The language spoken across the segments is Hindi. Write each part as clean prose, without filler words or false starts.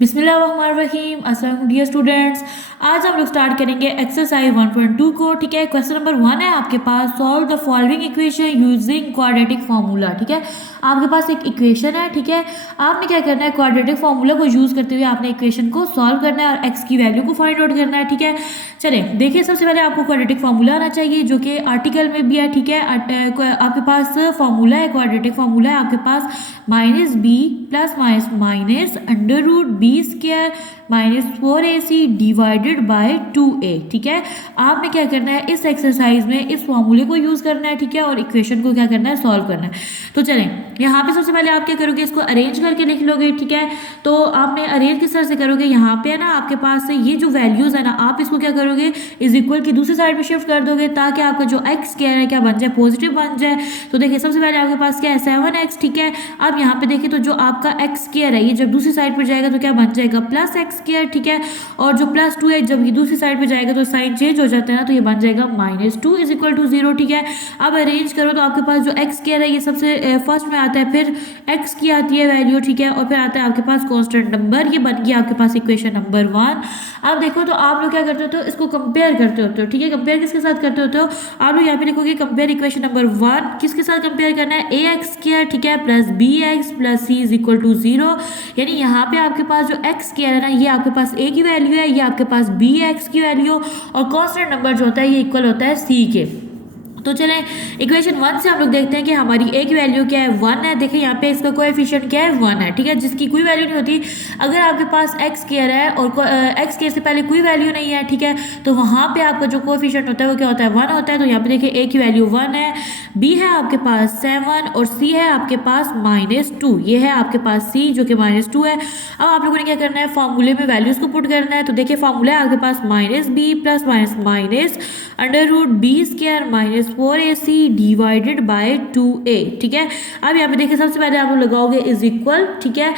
बिस्मिल्लाहिर्रहमानिर्रहीम। अस्सलाम डियर स्टूडेंट्स, आज हम लोग स्टार्ट करेंगे एक्सरसाइज 1.2 को। ठीक है, क्वेश्चन नंबर 1 है आपके पास, solve the following equation using quadratic formula. ठीक है, आपके पास एक इक्वेशन है। ठीक है, आपने क्या करना है, क्वाड्रेटिक फार्मूला को यूज करते हुए आपने इक्वेशन को सॉल्व करना है और एक्स की वैल्यू को फाइंड आउट करना है। ठीक है, चले देखिए, सबसे पहले आपको क्वाड्रेटिक फार्मूला आना चाहिए जो कि आर्टिकल में भी है। ठीक है, आपके पास फार्मूला है, क्वाड्रेटिक फार्मूला है आपके पास minus b plus minus under root b square minus 4ac divided by 2a। ठीक है, आपने क्या करना है, इस एक्सरसाइज में इस फॉर्मूले को यूज करना है। ठीक है, और इक्वेशन को क्या करना है, सॉल्व करना है। तो चलें, यहाँ पे सबसे पहले आप क्या करोगे, इसको अरेंज करके लिख लोगे। ठीक है, तो आपने अरेंज किस तरह से करोगे, यहाँ पे है ना आपके पास से ये जो वैल्यूज है ना, आप इसको क्या करोगे, इज इक्वल की दूसरी साइड पे शिफ्ट कर दोगे ताकि आपका जो एक्स क्या है क्या बन जाए, पॉजिटिव बन जाए। तो देखिए, सबसे पहले आपके पास क्या है, 7x। ठीक है, अब यहाँ पे देखिए तो जो आपका एक्स स्क्वायर है ये जब दूसरी साइड पर जाएगा तो क्या बन जाएगा, प्लस एक्स स्क्वायर। ठीक है, और जो प्लस 2 है जब ये दूसरी साइड पे जाएगा तो साइन चेंज हो जाता है ना, तो ये बन जाएगा -2 इज इक्वल टू 0। ठीक है, अब अरेंज करो तो आपके पास जो एक्स स्क्वायर है ये सबसे फर्स्ट में आता है, फिर एक्स की आती है वैल्यू। ठीक है, और फिर आता है आपके पास कांस्टेंट नंबर, ये बन गया आपके पास इक्वेशन नंबर 1। अब देखो तो आप लोग क्या करते हो, तो इसको कंपेयर करते होते हो। ठीक है, कंपेयर किसके साथ करते होते हो, आप लोग यहाँ पे लिखोगे कंपेयर इक्वेशन नंबर 1 किसके साथ कंपेयर करना है, ए एक्स स्क्वायर। ठीक है, plus B x plus C is equal to 0। यानी यहाँ पे आपके पास जो एक्स स्क्वायर है ना, ये आपके पास ए की वैल्यू है, ये आपके पास बी एक्स की वैल्यू, और कांस्टेंट नंबर जो होता है ये इक्वल होता है सी के। तो चलें, इक्वेशन 1 से हम लोग देखते हैं कि हमारी ए की वैल्यू क्या है, 1 है। देखिए यहाँ पे इसका कोएफिशिएंट क्या है, 1 है। ठीक है, जिसकी कोई वैल्यू नहीं होती, अगर आपके पास एक्स स्क्वायर है और एक्स स्क्वायर से पहले कोई वैल्यू नहीं है, ठीक है, तो वहाँ पे आपका जो कोएफिशिएंट होता है वो क्या होता है, 1 होता है। तो यहाँ पे देखिए ए की वैल्यू 1 है, बी है आपके पास 7 और सी है आपके पास -2। ये है आपके पास सी जो कि -2 है। अब आप लोगों ने क्या करना है, फॉर्मूले में वैल्यूज को पुट करना है। तो देखिए फॉर्मूला है आपके पास -b plus minus under root b square minus 4ac divided by 2a। ठीक है, अब यहाँ पे देखिए सबसे पहले आप लोग लगाओगे इज इक्वल। ठीक है,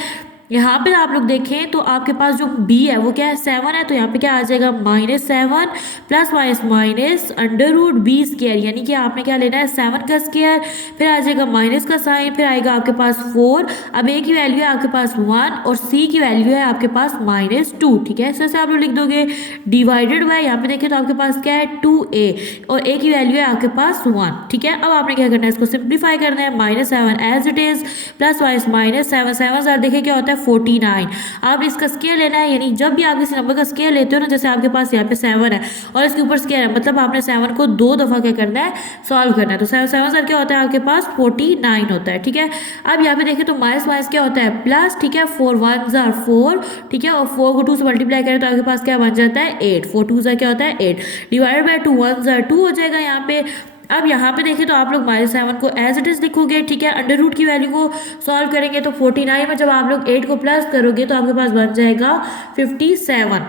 यहाँ पे आप लोग देखें तो आपके पास जो b है वो क्या है, 7 है। तो यहाँ पे क्या आ जाएगा, -7 plus minus under root b square, यानी कि आपने क्या लेना है, 7 का स्क्वायर, फिर आ जाएगा माइनस का साइन, फिर आएगा आपके पास 4। अब a की वैल्यू है आपके पास 1 और c की वैल्यू है आपके पास -2। ठीक है, इस तरह से आप लोग लिख दोगे डिवाइडेड बाय, यहाँ पे देखें तो आपके पास क्या है, 2a और a की वैल्यू है आपके पास 1। ठीक है, अब आपने क्या करना है, इसको सिंप्लीफाई करना है, -7 एज इट इज प्लस -7 7 देखिए क्या होता है 49। आप इसका स्केयर लेना है, यानी जब भी आप किसी नंबर का स्केयर लेते हो ना, जैसे आपके पास यहाँ पे 7 है और इसके ऊपर स्केयर है, मतलब आपने 7 को 2 दफ़ा क्या करना है, सॉल्व करना है। तो 7 क्या होता है आपके पास 49 होता है। ठीक है, अब यहाँ पे देखिए तो माइनस क्या होता है, प्लस। ठीक है, 4 1 4। ठीक है, और 4 को 2 से मल्टीप्लाई करें तो आपके पास क्या बन जाता है, 8। 4 2 क्या होता है 8 डिवाइडेड बाय 2 1 2 हो जाएगा यहाँ पे। अब यहाँ पे देखिए तो आप लोग -7 को एज इट इज लिखोगे। ठीक है, अंडर रूट की वैल्यू को सॉल्व करेंगे तो 49 में जब आप लोग 8 को प्लस करोगे तो आपके पास बन जाएगा 57।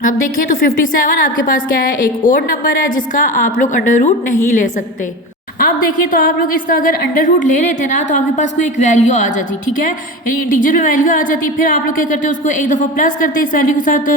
अब देखिए तो 57 आपके पास क्या है, एक ओड नंबर है जिसका आप लोग अंडर रूट नहीं ले सकते। आप देखिए तो आप लोग इसका अगर अंडर रूट ले लेते ना तो आपके पास कोई एक वैल्यू आ जाती। ठीक है, यानी इंटीजर में वैल्यू आ जाती, फिर आप लोग क्या करते हो, उसको एक दफ़ा प्लस करते इस वैल्यू के साथ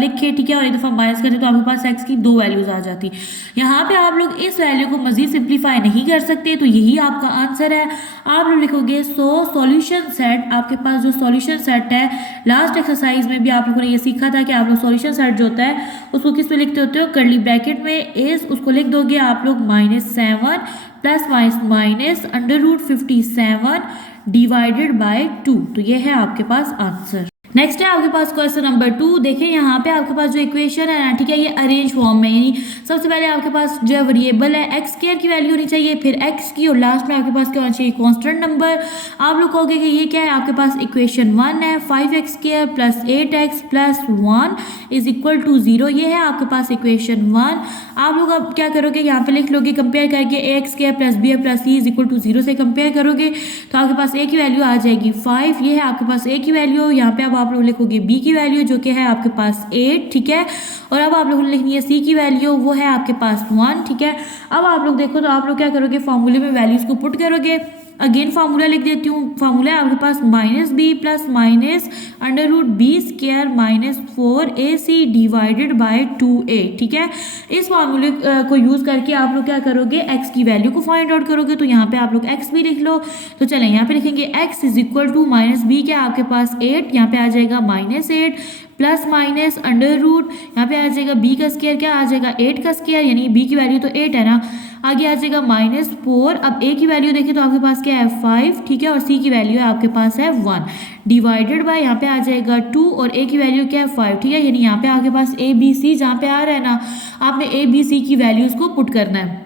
लिखे। ठीक है, और एक दफ़ा माइनस करते तो आपके पास एक्स की 2 वैल्यूज आ जाती। यहाँ पे आप लोग इस वैल्यू को मजीद सिंप्लीफाई नहीं कर सकते, तो यही आपका आंसर है। आप लोग लिखोगे सॉल्यूशन सेट, आपके पास जो सॉल्यूशन सेट है, लास्ट एक्सरसाइज में भी आप लोगों ने ये सीखा था कि आप लोग सॉल्यूशन सेट जो होता है उसको किस में लिखते होते हो, कर्ली ब्रैकेट में इज, उसको लिख दोगे आप लोग -7 plus minus under root 57 divided by 2। तो ये है आपके पास आंसर। नेक्स्ट है आपके पास क्वेश्चन नंबर 2। देखिए यहाँ पे आपके पास जो इक्वेशन है ना, ठीक है, ये अरेंज फॉर्म में, यानी सबसे पहले आपके पास जो वेरिएबल है एक्स स्क्वायर की वैल्यू होनी चाहिए, फिर एक्स की, और लास्ट में आपके पास क्या होना चाहिए, कांस्टेंट नंबर। आप लोग कहोगे कि ये क्या है, आपके पास इक्वेशन 1 है, 5x square plus 8x plus 1 is equal to 0। ये है आपके पास इक्वेशन 1। आप लोग अब क्या करोगे, यहाँ पे लिख लोगे कंपेयर करके ax square plus b plus c is equal to 0 से कंपेयर करोगे तो आपके पास a की वैल्यू आ जाएगी 5। ये है आपके पास a की वैल्यू। यहाँ पे अब आप लोग लिखोगे b की वैल्यू जो कि है आपके पास 8। ठीक है, और अब आप लोगों ने लिखनी है c की वैल्यू, वो है आपके पास 1। ठीक है, अब आप लोग देखो तो आप लोग क्या करोगे, फॉर्मूले में वैल्यूज को पुट करोगे। अगेन फार्मूला लिख देती हूँ। फार्मूला है आपके पास minus b plus minus under root b square minus 4ac divided by 2a, ठीक है। इस फार्मूले को यूज़ करके आप लोग क्या करोगे, x की वैल्यू को फाइंड आउट करोगे। तो यहाँ पे आप लोग x भी लिख लो। तो चलें यहाँ पे लिखेंगे x is equal to minus B, क्या आपके पास 8, यहाँ पे आ जाएगा -8 प्लस माइनस अंडर रूट, यहाँ पे आ जाएगा b का स्क्वायर, क्या आ जाएगा 8 का स्क्वायर, यानी b की वैल्यू तो 8 है ना, आगे आ जाएगा -4। अब a की वैल्यू देखिए तो आपके पास क्या है 5, ठीक है, और c की वैल्यू है आपके पास है 1 डिवाइडेड बाय यहाँ पे आ जाएगा 2 और a की वैल्यू क्या है 5, ठीक है। यानी यहाँ पे आपके पास a b c जहाँ पे आ रहा है ना, आपने a b c की वैल्यूज को पुट करना है।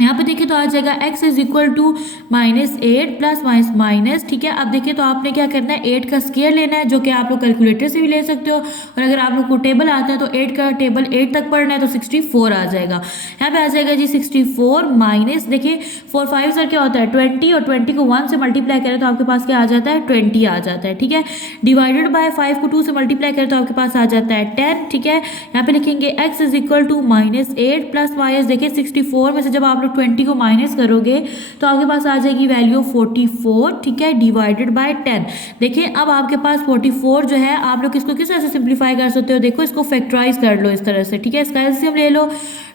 यहाँ पे देखिए तो आ जाएगा x is equal to -8 plus minus, ठीक है। अब देखिए तो आपने क्या करना है, 8 का स्क्वायर लेना है, जो कि आप लोग कैलकुलेटर से भी ले सकते हो, और अगर आप लोग को टेबल आता है तो 8 का टेबल 8 तक पढ़ना है तो 64 आ जाएगा। यहाँ पे आ जाएगा जी 64 माइनस, देखिए 4 5 सर क्या होता है 20, और 20 को 1 से मल्टीप्लाई करें तो आपके पास क्या आ जाता है 20 आ जाता है, ठीक है। डिवाइडेड बाय 5 को 2 से मल्टीप्लाई करें तो आपके पास आ जाता है 10, ठीक है। यहाँ पे लिखेंगे x is equal to -8 plus minus, देखिए 64 में से जब आप लोग 20 को माइनस करोगे तो आपके पास आ जाएगी वैल्यू 44, ठीक है, डिवाइडेड बाय 10। देखिए अब आपके पास 44 जो है, आप लोग इसको किस तरह से सिंप्लीफाई कर सकते हो, देखो इसको फैक्टराइज कर लो इस तरह से, ठीक है। इसका एलसीएम ले लो,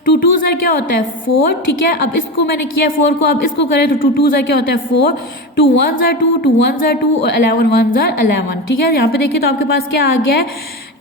2 2 सर क्या होता है 4, ठीक है। अब इसको मैंने किया 4 को, अब इसको करें तो 2 2 सर क्या होता है 4, 2 1 सर 2, 2 1 सर 2 और 11 1 सर 11, ठीक है। यहाँ पे देखिए तो आपके पास क्या आ गया है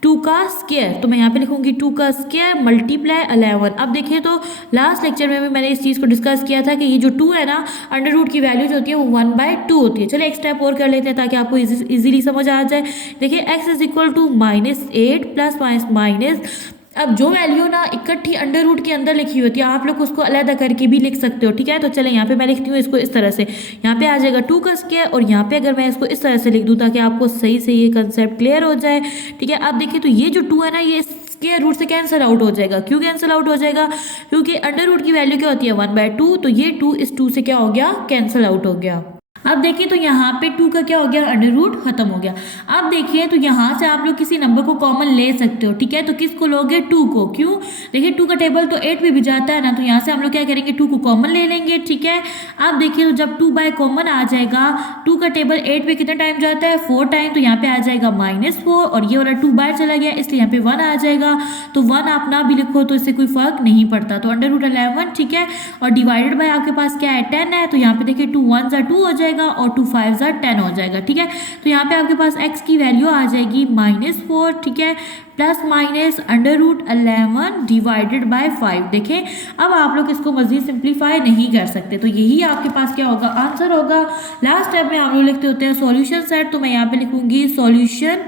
2 का स्क्वायर, तो मैं यहाँ पे लिखूंगी 2 का स्क्वायर मल्टीप्लाई 11। अब देखिए तो लास्ट लेक्चर में भी मैंने इस चीज़ को डिस्कस किया था कि ये जो 2 है ना, अंडर रूट की वैल्यू जो होती है वो 1/2 होती है। चलिए एक स्टेप और कर लेते हैं ताकि आपको इजीली समझ आ जाए। देखिए x is equal to -8 plus minus, अब जो वैल्यू ना इकट्ठी अंडर रूट के अंदर लिखी होती है, आप लोग उसको अलग करके भी लिख सकते हो, ठीक है। तो चले यहाँ पे मैं लिखती हूँ इसको इस तरह से, यहाँ पे आ जाएगा 2 का स्क्वायर, और यहाँ पे अगर मैं इसको इस तरह से लिख दूँ ताकि आपको सही से ये कंसेप्ट क्लियर हो जाए, ठीक है। अब देखिए तो ये जो 2 है ना, ये स्क्वायर रूट से कैंसिल आउट हो जाएगा। क्यों कैंसिल आउट हो जाएगा, क्योंकि अंडर रूट की वैल्यू क्या होती है 1/2, तो ये 2 इस 2 से क्या हो गया कैंसिल आउट हो गया। अब देखिए तो यहाँ पे 2 का क्या हो गया अंडर रूट खत्म हो गया। अब देखिए तो यहाँ से आप लोग किसी नंबर को कॉमन ले सकते हो, ठीक है। तो किसको लोगे 2 को, क्यों, देखिए 2 का टेबल तो 8 में भी जाता है ना, तो यहाँ से हम लोग क्या करेंगे 2 को कॉमन ले लेंगे, ठीक है। अब देखिए तो जब 2 बाय कॉमन आ जाएगा, 2 का टेबल 8 में कितना टाइम जाता है 4 टाइम, तो यहाँ पे आ जाएगा -4, और ये वाला 2 बाहर चला गया इसलिए यहाँ पे 1 आ जाएगा। तो 1 आप ना भी लिखो तो इससे कोई फर्क नहीं पड़ता, तो अंडर रूट 11, ठीक है। और डिवाइडेड बाय आपके पास क्या है 10 है, तो यहाँ पे देखिए 2 1 2 हो जाएगा और 2 5 10 हो जाएगा, ठीक है। तो यहाँ पे आपके पास x की वैल्यू आ जाएगी -4, ठीक है, plus minus under root 11 divided by 5। देखें अब आप लोग इसको मजीद सिंप्लीफाई नहीं कर सकते, तो यही आपके पास क्या होगा आंसर होगा। लास्ट स्टेप में हम लोग लिखते होते हैं सॉल्यूशन सेट, तो मैं यहाँ पे लिखूंगी सॉल्यूशन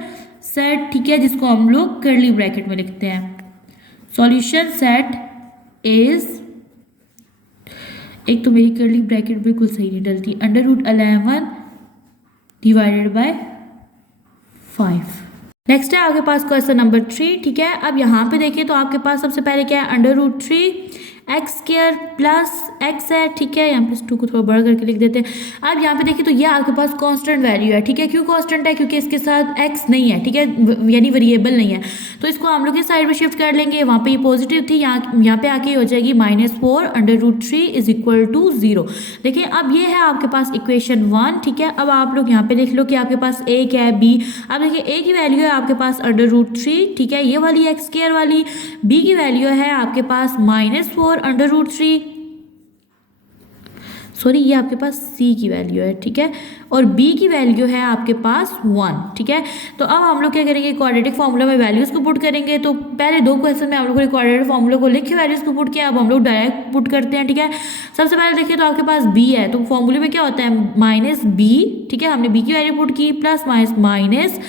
सेट, ठीक है, जिसको हम लोग कर्ली ब्रैकेट में लिखते हैं। सॉल्यूशन सेट इज, एक तो मेरी कर्ली ब्रैकेट बिल्कुल सही नहीं डलती, under root 11 divided by 5। Next है आपके पास क्वेश्चन नंबर 3, ठीक है। अब यहाँ पे देखिए तो आपके पास सबसे पहले क्या है under root 3 x square plus x है, ठीक है। यहाँ पे 2 को थोड़ा बड़ा करके लिख देते हैं। अब यहाँ पे देखिए तो ये आपके पास कांस्टेंट वैल्यू है, ठीक है। क्यों कांस्टेंट है, क्योंकि इसके साथ एक्स नहीं है, ठीक है, यानी वेरिएबल नहीं है, तो इसको हम लोग इस साइड में शिफ्ट कर लेंगे। वहाँ पे ये पॉजिटिव थी, यहाँ पे आके हो जाएगी -4 under root 3 is equal to 0। देखिए अब ये है आपके पास इक्वेशन 1, ठीक है। अब आप लोग यहाँ पे देख लो कि आपके पास a क्या है b। अब देखिए a की वैल्यू है आपके पास अंडर रूट 3, ठीक है, ये वाली एक्स स्क्वायर वाली। b की वैल्यू है आपके पास -4 अंडर रूट 3, सॉरी ये आपके पास c की वैल्यू है, ठीक है, और b की वैल्यू है आपके पास 1, ठीक है। तो अब हम लोग क्या करेंगे क्वाड्रेटिक फार्मूला में वैल्यूज को पुट करेंगे। तो पहले 2 क्वेश्चन में हम लोगों ने क्वाड्रेटिक फार्मूला को लिख के वैल्यूज को पुट किया, अब हम लोग डायरेक्ट पुट करते हैं, ठीक है। सबसे पहले देखिए तो आपके पास b है, तो फॉर्मूले में क्या होता है -b, ठीक है, हमने b की वैल्यू पुट की, plus minus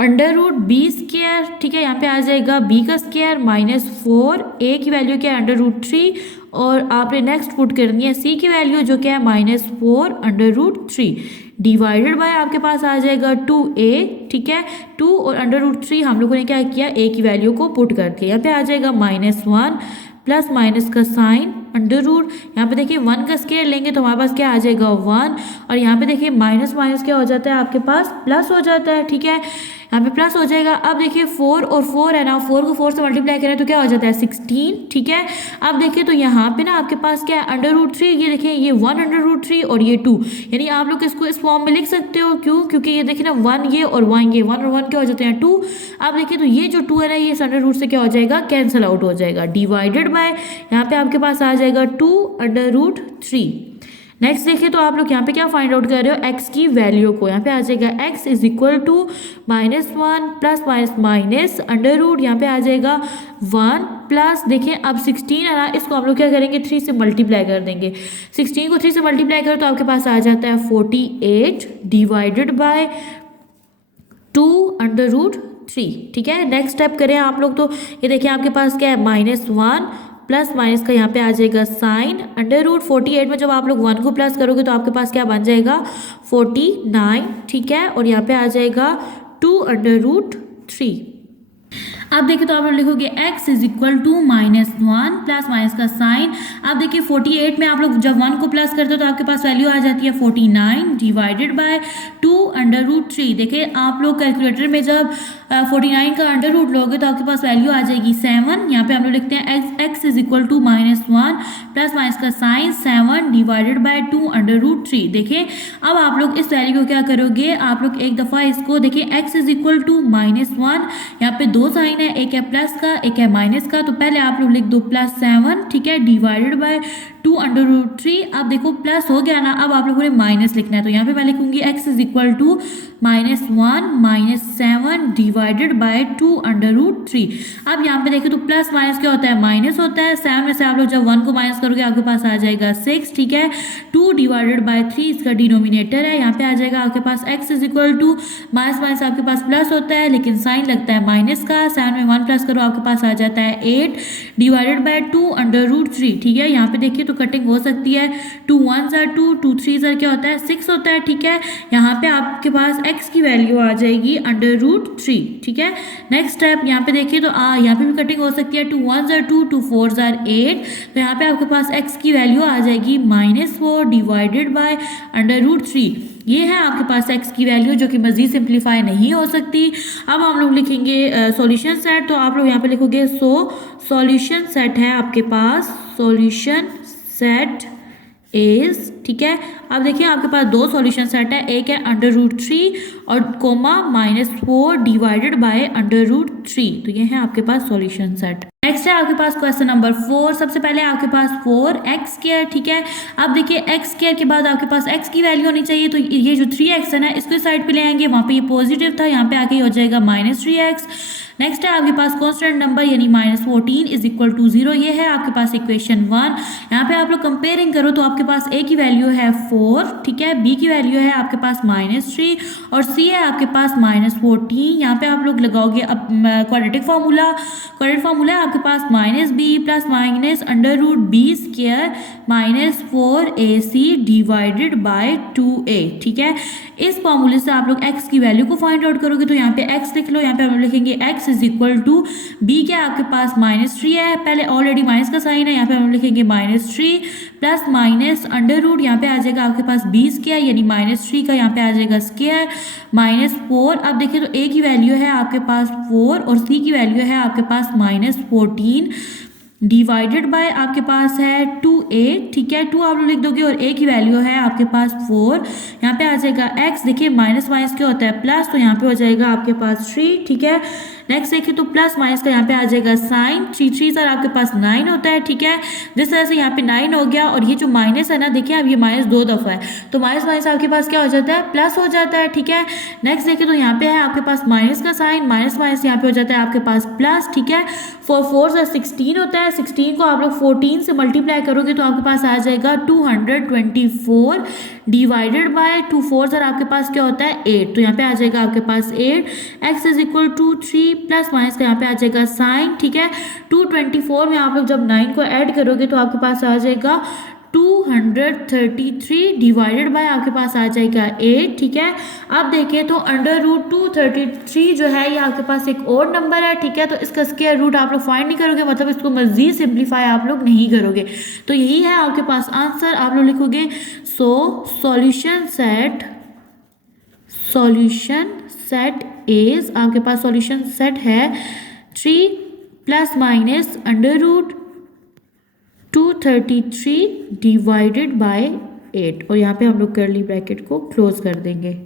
under root b square, ठीक है, यहाँ पे आ जाएगा b का स्क्वायर -4, a की वैल्यू क्या है अंडर रूट 3, और आपने नेक्स्ट पुट करनी है c की वैल्यू जो क्या है -4 अंडर रूट 3 डिवाइडेड बाय आपके पास आ जाएगा 2a, ठीक है। 2 और अंडर रूट 3 हम लोगों ने क्या किया a की वैल्यू को पुट कर दिया, यहाँ पे आ जाएगा -1 प्लस माइनस का साइन अंडर रूट, यहाँ पे देखिए 1 का स्क्वायर लेंगे तो हमारे पास क्या आ जाएगा 1, और यहाँ पे देखिए माइनस क्या हो जाता है आपके पास प्लस हो जाता है, ठीक है। यहाँ पे प्लस हो जाएगा। अब देखिए 4 और 4 है ना, 4 को 4 से मल्टीप्लाई करें तो क्या हो जाता है 16, ठीक है। अब देखिए तो यहाँ पे ना आपके पास क्या है √3, ये देखिए ये 1 √3 और ये 2, यानी आप लोग इसको इस फॉर्म में लिख सकते हो। क्यों? क्योंकि ये देखिए ना 1 ये और 1 ये, 1 और 1 क्या हो जाते हैं 2। अब देखिए तो ये जो 2 है ना ये √√ से क्या हो जाएगा कैंसिल आउट हो जाएगा, डिवाइडेड बाय यहाँ पे आपके पास आ जाएगा 2 √3। नेक्स्ट देखिए तो आप लोग यहाँ पे क्या फाइंड आउट कर रहे हो, x की वैल्यू को। यहाँ पे आ जाएगा x is equal to -1 plus minus √, यहाँ पे आ जाएगा 1 प्लस देखिए अब 16 है ना, इसको आप लोग क्या करेंगे 3 से मल्टीप्लाई कर देंगे। 16 को 3 से मल्टीप्लाई करो तो आपके पास आ जाता है 48 डिवाइडेड बाय 2 √3, ठीक है। नेक्स्ट स्टेप करें आप लोग तो ये देखिए आपके पास क्या है -1 प्लस माइनस का यहाँ पे आ जाएगा साइन √48 में जब आप लोग 1 को प्लस करोगे तो आपके पास क्या बन जाएगा 49, ठीक है। और यहाँ पे आ जाएगा 2 √3। अब देखिए तो आप लोग लिखोगे x is equal to -1 plus minus का साइन। अब देखिए 48 में आप लोग जब 1 को प्लस करते हो तो आपके पास वैल्यू आ जाती है 49 डिवाइडेड बाय 2 √3। देखिए आप लोग कैलकुलेटर में जब 49 का √रूट लोगे तो आपके पास वैल्यू आ जाएगी 7। यहाँ पे हम लोग लिखते हैं x is equal to -1 plus minus का साइन 7 डिवाइडेड बाय 2 √3। देखिए अब आप लोग इस वैल्यू को क्या करोगे, आप लोग एक दफ़ा इसको देखिए x इज इक्वल टू -1, यहाँ पे दो साइन है, एक है प्लस का एक है माइनस का, तो पहले आप लोग लिख दो +7, ठीक है, डिवाइडेड बाय 2 √3। अब देखो प्लस हो गया ना, अब आप लोगों ने माइनस लिखना है तो यहाँ पे मैं लिखूंगी x is equal to -1 -7 divided by 2 √3। अब यहाँ पे देखिए तो प्लस माइनस क्या होता है माइनस होता है, 7 में से आप लोग जब 1 को माइनस करोगे आपके पास आ जाएगा 6, ठीक है। 2 डिवाइडेड बाय 3 इसका डिनोमिनेटर है, यहाँ पे आ जाएगा आपके पास x is equal to minus आपके पास प्लस होता है लेकिन साइन लगता है माइनस का, 7 में 1 प्लस करो आपके पास आ जाता है 8 डिवाइडेड बाय 2 √3, ठीक है। यहाँ पे देखिए तो कटिंग हो सकती है, 2 1s are 2, 2 3s are क्या होता है 6 होता है, ठीक है। यहाँ पे आपके पास x की वैल्यू आ जाएगी √3, ठीक है। नेक्स्ट स्टेप यहाँ पे देखिए तो यहाँ पे भी कटिंग हो सकती है, 2 1s are 2, 2 4s are 8, तो यहाँ पे आपके पास x की वैल्यू आ जाएगी -4 डिवाइडेड बाय √3। ये है आपके पास x की वैल्यू जो कि मजीद सिंप्लीफाई नहीं हो सकती। अब हम लोग लिखेंगे सॉल्यूशन सेट, तो आप लोग यहाँ पे लिखोगे सॉल्यूशन सेट है आपके पास, सॉल्यूशन सेट इज, ठीक है। अब देखिए आपके पास दो सॉल्यूशन सेट है, एक है √3 और कोमा -4 डिवाइडेड बाय √3, तो ये है आपके पास सॉल्यूशन सेट। नेक्स्ट है आपके पास क्वेश्चन नंबर 4। सबसे पहले आपके पास 4x², ठीक है। अब देखिए x² के बाद आपके पास x की वैल्यू होनी चाहिए, तो ये जो 3x है ना इसको साइड पे ले आएंगे, वहाँ पे ये पॉजिटिव था, यहाँ पे आके हो जाएगा -3x। नेक्स्ट है आपके पास कांस्टेंट नंबर यानी -14 इज इक्वल टू 0, ये है आपके पास इक्वेशन 1। यहाँ पे आप लोग कंपेयरिंग करो तो आपके पास a की वैल्यू है 4, ठीक है, b की वैल्यू है आपके पास -3 और c है आपके पास -14। यहाँ पे आप लोग लगाओगे अब क्वाड्रेटिक फार्मूला है आपके पास -b plus minus √b² -4ac divided by 2a, ठीक है। इस फार्मूले से आप लोग x की वैल्यू को फाइंड आउट करोगे तो यहाँ पे x लिख लो, यहाँ पे हम लिखेंगे x is equal to b क्या आपके पास -3 है, पहले ऑलरेडी माइनस का साइन है, यहाँ पे हम लिखेंगे -3 प्लस माइनस √, यहाँ पे आ जाएगा आपके पास b² यानी -3 का यहाँ पे आ जाएगा स्क्वायर -4। अब देखिए तो a की वैल्यू है आपके पास 4 और c की वैल्यू है आपके पास -14 डिवाइडेड बाय आपके पास है 2a, ठीक है। 2 आप लोग लिख दोगे और a की वैल्यू है आपके पास 4, यहाँ पे आ जाएगा x, देखिए माइनस क्या होता है प्लस, तो यहाँ पे हो जाएगा आपके पास 3, ठीक है। नेक्स्ट देखिए तो प्लस माइनस का यहाँ पे आ जाएगा साइन, 3 3 सर आपके पास 9 होता है, ठीक है। जिस तरह से यहाँ पे 9 हो गया और ये जो माइनस है ना देखिए अब ये माइनस 2 दफ़ा है, तो माइनस आपके पास क्या हो जाता है प्लस हो जाता है, ठीक है। नेक्स्ट देखिए तो यहाँ पे है आपके पास माइनस का साइन, माइनस यहाँ पे हो जाता है आपके पास प्लस, ठीक है। 4 से 16 होता है, 16 को आप लोग 14 से मल्टीप्लाई करोगे तो आपके पास आ जाएगा 224 डिवाइडेड बाय 2 4 सर आपके पास क्या होता है 8, तो यहाँ पे आ जाएगा आपके पास 8। x is equal to 3 plus minus का यहाँ पे आ जाएगा साइन, ठीक है। 224 में आप लोग जब 9 को ऐड करोगे तो आपके पास आ जाएगा 233 डिवाइडेड बाय आपके पास आ जाएगा 8, ठीक है। अब देखिए तो √233 जो है ये आपके पास एक और नंबर है, ठीक है, तो इसका स्क्वायर रूट आप लोग फाइंड नहीं करोगे, मतलब इसको मजीद सिंप्लीफाई आप लोग नहीं करोगे, तो यही है आपके पास आंसर। आप लोग लिखोगे सॉल्यूशन सेट एज आपके पास सॉल्यूशन सेट है 3 plus minus under root 233 divided by 8 और यहाँ पे हम लोग कर्ली ब्रैकेट को क्लोज कर देंगे।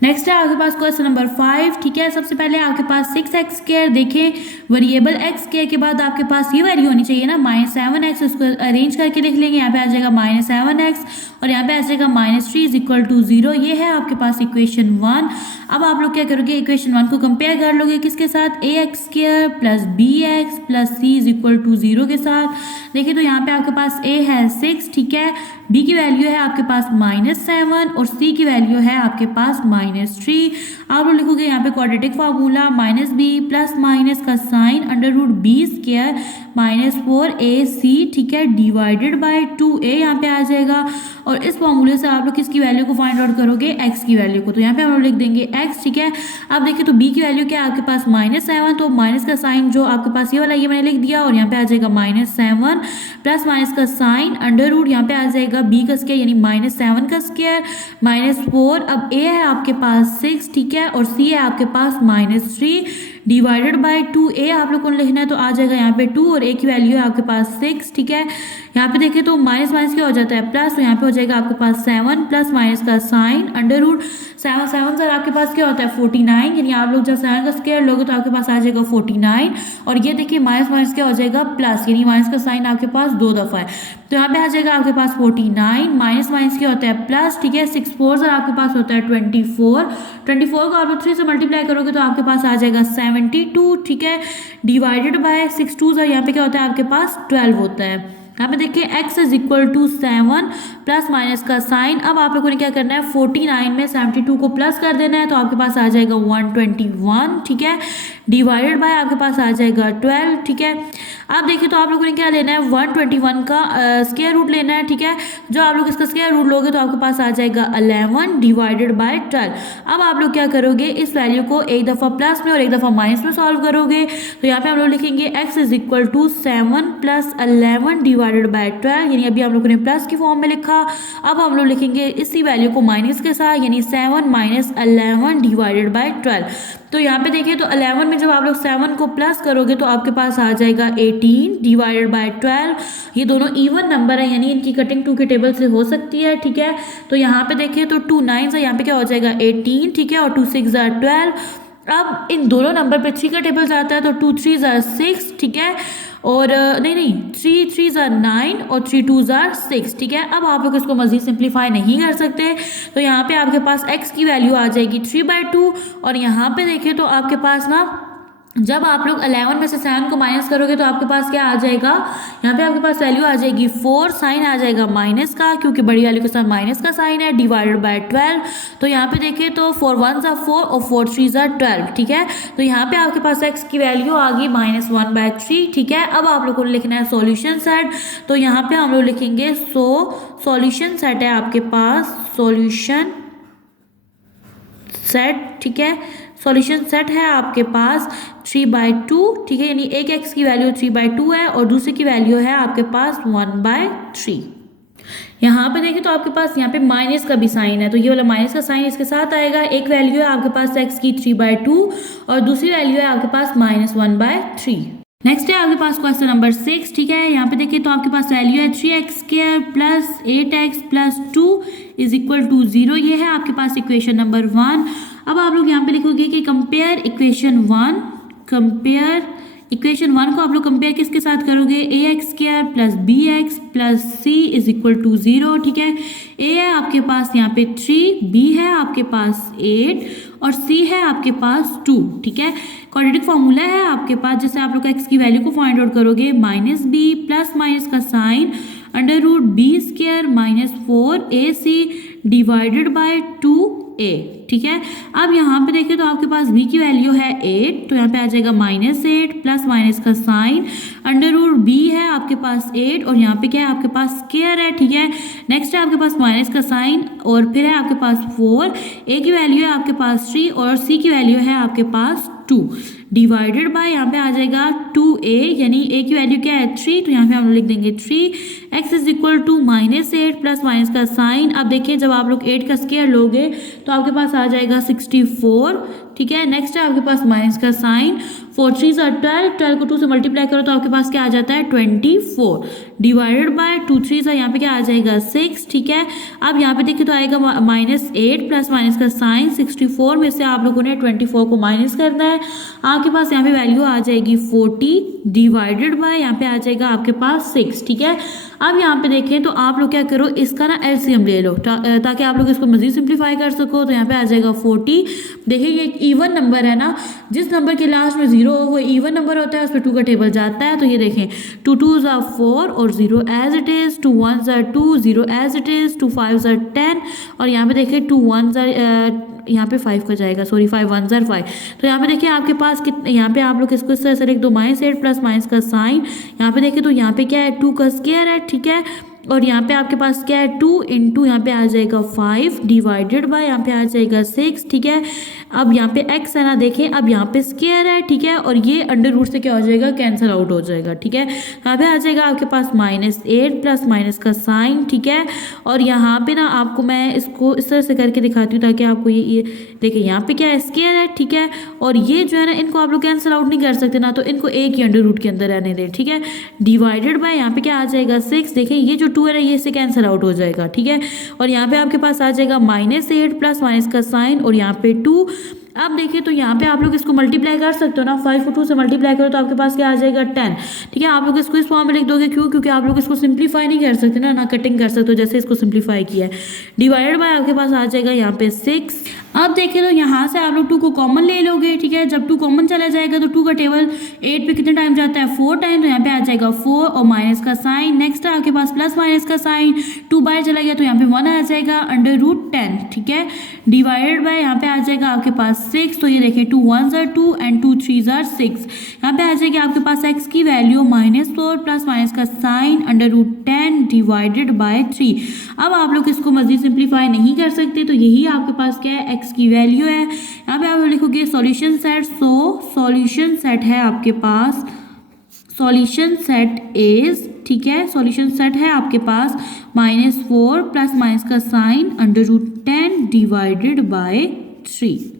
नेक्स्ट है आपके पास क्वेश्चन नंबर 5, ठीक है। सबसे पहले आपके पास 6x² देखें, वेरिएबल x² के बाद आपके पास ये वैल्यू होनी चाहिए ना -7x, उसको अरेंज करके लिख लेंगे। यहाँ पे आ जाएगा -7x और यहाँ पे आ जाएगा -3 = 0। ये है आपके पास इक्वेशन 1। अब आप लोग क्या करोगे, इक्वेशन 1 को कंपेयर कर लोगे किसके साथ, ax² + bx + c = 0 के साथ। देखिए तो यहाँ पे आपके पास a है 6, ठीक है, b की वैल्यू है आपके पास -7 और c की वैल्यू है आपके पास -3। आप लोग लिखोगे यहाँ पे quadratic formula -b plus minus का साइन √b² -4ac, ठीक है, डिवाइडेड बाय 2a यहाँ पे आ जाएगा। और इस फॉर्मूले से आप लोग किसकी वैल्यू को फाइंड आउट करोगे, x की वैल्यू को। तो यहाँ पे हम लोग लिख देंगे x, ठीक है। अब देखिए तो b की वैल्यू क्या है आपके पास -7, तो माइनस का साइन जो आपके पास ये वाला ये मैंने लिख दिया और यहाँ पे आ जाएगा -7 प्लस माइनस का साइन अंडर रूट यहाँ पे आ जाएगा b का स्क्वायर यानी -7 का स्क्वायर -4। अब a है आपके पास 6, ठीक है, और c है आपके पास -3 डिवाइडेड बाय 2a आप लोग को लिखना है। तो आ जाएगा यहाँ पे 2 और a की वैल्यू है आपके पास 6, ठीक है। यहाँ पे देखिए तो माइनस माइनस क्या हो जाता है प्लस, तो यहाँ पे हो जाएगा आपके पास 7 प्लस माइनस का साइन अंडर रूट 7 सर आपके पास क्या होता है 49, यानी आप लोग जब 7 का स्क्वायर लोगे तो आपके पास आ जाएगा 49। और ये देखिए माइनस माइनस क्या हो जाएगा प्लस, यानी माइनस का साइन आपके पास 2 दफ़ा है, तो यहाँ पे आ जाएगा आपके पास 49 माइनस माइनस क्या होता है प्लस, ठीक है। 6 4 सर आपके पास होता है 24 को आप लोग 3 से मल्टीप्लाई करोगे तो आपके पास आ जाएगा 72, ठीक है, डिवाइडेड बाय 6 2 सर यहाँ पे क्या होता है आपके पास 12 होता है। यहाँ पे देखिए x = 7 प्लस माइनस का साइन। अब आप लोगों ने क्या करना है 49 में 72 को प्लस कर देना है, तो आपके पास आ जाएगा 121, ठीक है, डिवाइडेड बाय आपके पास आ जाएगा 12, ठीक है। अब देखिए तो आप लोगों ने क्या लेना है 121 का स्क्वायर रूट लेना है, ठीक है। जो आप लोग इसका स्क्वायर रूट लोगे तो आपके पास आ जाएगा 11 डिवाइडेड बाय 12। अब आप लोग क्या करोगे, इस वैल्यू को एक दफ़ा प्लस में और एक दफ़ा माइनस में सॉल्व करोगे। तो यहाँ पे हम लोग लिखेंगे x = 7 + 11 डिवाइडेड बाय 12, यानी अभी हम लोगों ने प्लस की फॉर्म में लिखा। अब हम लोग लिखेंगे इसी वैल्यू को माइनस के साथ, यानी 7 - 11 डिवाइडेड बाय 12। तो यहाँ पे देखिए तो 11 में जब आप लोग 7 को प्लस करोगे तो आपके पास आ जाएगा 18 डिवाइडेड बाय 12। ये दोनों इवन नंबर है, यानी इनकी कटिंग 2 के टेबल से हो सकती है, ठीक है। तो यहाँ पे देखिए तो 2 9 से यहाँ पे क्या हो जाएगा 18, ठीक है, और 2 6 = 12। अब इन दोनों नंबर पे 3 का टेबल जाता है, तो 2 3 = 6, ठीक है, और नहीं 3 3 = 9 और 3 2 = 6, ठीक है। अब आप लोग इसको मज़ीद सिंप्लीफाई नहीं कर सकते, तो यहाँ पे आपके पास x की वैल्यू आ जाएगी 3/2। और यहाँ पे देखिए तो आपके पास ना जब आप लोग 11 में से 7 को माइनस करोगे तो आपके पास क्या आ जाएगा, यहाँ पे आपके पास वैल्यू आ जाएगी 4, साइन आ जाएगा माइनस का क्योंकि बड़ी वैल्यू के साथ माइनस का साइन है, डिवाइडेड बाय 12। तो यहाँ पे देखिए तो 4 1 = 4 और 4 3 = 12, ठीक है। तो यहाँ पे आपके पास x की वैल्यू आ गई -1/3, ठीक है। अब आप लोगों को लिखना है सॉल्यूशन सेट, तो यहाँ पे हम लोग लिखेंगे सॉल्यूशन सेट है आपके पास सॉल्यूशन सेट, ठीक है। सॉल्यूशन सेट है आपके पास 3/2, ठीक है, यानी एक x की वैल्यू 3/2 है और दूसरे की वैल्यू है आपके पास 1/3। यहाँ पे देखिए तो आपके पास यहाँ पे माइनस का भी साइन है, तो ये वाला माइनस का साइन इसके साथ आएगा। एक वैल्यू है आपके पास x की 3/2 और दूसरी वैल्यू है आपके पास -1/3। नेक्स्ट है आपके पास क्वेश्चन नंबर 6, ठीक है। यहाँ पे देखिए तो आपके पास वैल्यू है 3x² + 8x + 2 = 0। ये है आपके पास इक्वेशन नंबर 1। अब आप लोग यहाँ पे लिखोगे कि कंपेयर इक्वेशन 1 को आप लोग कंपेयर किसके साथ करोगे, ax² + bx + c = 0, ठीक है। a है आपके पास यहाँ पे 3, b है आपके पास 8 और c है आपके पास 2, ठीक है। क्वाड्रेटिक फार्मूला है आपके पास, जैसे आप लोग x की वैल्यू को फाइंड आउट करोगे -b प्लस माइनस का sign √b² -4ac divided by 2a, ठीक है। अब यहाँ पे देखिए तो आपके पास b की वैल्यू है 8, तो यहाँ पे आ जाएगा -8 प्लस माइनस का साइन √b है आपके पास 8 और यहाँ पे क्या है आपके पास स्क्वायर है, ठीक है। नेक्स्ट है आपके पास माइनस का साइन और फिर है आपके पास 4, a की वैल्यू है आपके पास 3 और c की वैल्यू है आपके पास 2 डिवाइडेड बाय यहाँ पे आ जाएगा 2a, यानी a की वैल्यू क्या है 3, तो यहाँ पे हम लिख देंगे 3। x is equal to -8 plus minus का साइन। अब देखिए जब आप लोग 8 का स्क्वायर लोगे तो आपके पास आ जाएगा 64, ठीक है। नेक्स्ट है आपके पास माइनस का साइन, 4 3 12, 12 को 2 से मल्टीप्लाई करो तो आपके पास क्या आ जाता है 24, डिवाइडेड बाय 2 3 यहाँ पे क्या आ जाएगा 6, ठीक है। अब यहाँ पे देखिए तो आएगा -8 प्लस माइनस का साइन, 64 में से आप लोगों ने 24 को माइनस करना है, आपके पास यहाँ पे वैल्यू आ जाएगी 40, डिवाइडेड बाय यहाँ पे आ जाएगा आपके पास 6, ठीक है। अब यहाँ पे देखें तो आप लोग क्या करो, इसका ना एलसीएम ले लो ताकि आप लोग इसको मजीद सिंप्लीफाई कर सको। तो यहाँ पे आ जाएगा 40। देखिए ये एक इवन नंबर है ना, जिस नंबर के लास्ट में 0 हो वो इवन नंबर होता है, उस पर 2 का टेबल जाता है। तो ये देखें 2 2s are 4 और 0 as it is, 2 1s are 2, 0 as it is, 2 5s are 10 और यहाँ पे देखिए 2 1s are यहाँ पे 5 का जाएगा, सॉरी 5 1s are 5। तो यहाँ पे देखिए आपके पास कितने, यहाँ पे आप लोग इसको इस तरह से लिख दो -8 प्लस माइनस का साइन। यहाँ पे देखिए तो यहाँ पे क्या है 2 का स्क्वायर है, ठीक है। और यहाँ पे आपके पास क्या है 2 इंटू यहाँ पे आ जाएगा 5, डिवाइडेड बाय यहाँ पे आ जाएगा 6, ठीक है। अब यहाँ पे x है ना, देखें अब यहाँ पे स्क्वायर है, ठीक है, और ये अंडर रूट से क्या हो जाएगा कैंसिल आउट हो जाएगा, ठीक है। यहाँ पे आ जाएगा आपके पास -8 प्लस माइनस का साइन, ठीक है। और यहाँ पे ना आपको मैं इसको इस तरह से करके दिखाती हूँ ताकि आपको ये देखिए यहाँ पे क्या है स्क्वायर है, ठीक है। और ये जो है ना इनको आप लोग कैंसिल आउट नहीं कर सकते ना, तो इनको एक ही अंडर रूट के अंदर रहने दें, ठीक है। डिवाइडेड बाय यहाँ पे क्या आ जाएगा 6, देखें ये जो 2 है ना ये इससे कैंसिल आउट हो जाएगा, ठीक है। और यहाँ पे आपके पास आ जाएगा -8 प्लस माइनस का साइन और यहाँ पे 2। अब देखिए तो यहाँ पे आप लोग इसको मल्टीप्लाई कर सकते हो ना, 5 को 2 से मल्टीप्लाई करो तो आपके पास क्या आ जाएगा 10, ठीक है। आप लोग इसको इस फॉर्म में लिख दोगे, क्यों, क्योंकि आप लोग इसको सिंप्लीफाई नहीं कर सकते ना कटिंग कर सकते हो जैसे इसको सिंप्लीफाई किया है। डिवाइडेड बाय आपके पास आ जाएगा यहाँ पे 6। अब देखिए तो यहाँ से आप लोग 2 को कॉमन ले लोगे, ठीक है। जब 2 कॉमन चला जाएगा तो 2 का टेबल 8 पे कितने टाइम जाता है 4 टाइम, तो यहाँ पे आ जाएगा 4 और माइनस का साइन। नेक्स्ट है आपके पास प्लस माइनस का साइन, 2 बाहर चला गया तो यहाँ पे 1 आ जाएगा √10, ठीक है। डिवाइडेड बाय यहाँ पे आ जाएगा आपके पास 6, तो ये देखिए 2 1s are 2 and 2 3s are 6। यहाँ पे आ जाएगी आपके पास x की वैल्यू -4 प्लस माइनस का साइन √10 डिवाइडेड बाय 3। अब आप लोग इसको मजीद सिंप्लीफाई नहीं कर सकते, तो यही आपके पास क्या है x की वैल्यू है। यहाँ पे आप लिखोगे solution set, so solution set है आपके पास, सॉल्यूशन सेट इज, ठीक है, सॉल्यूशन सेट है आपके पास -4 प्लस माइनस का साइन √10 डिवाइडेड बाय 3।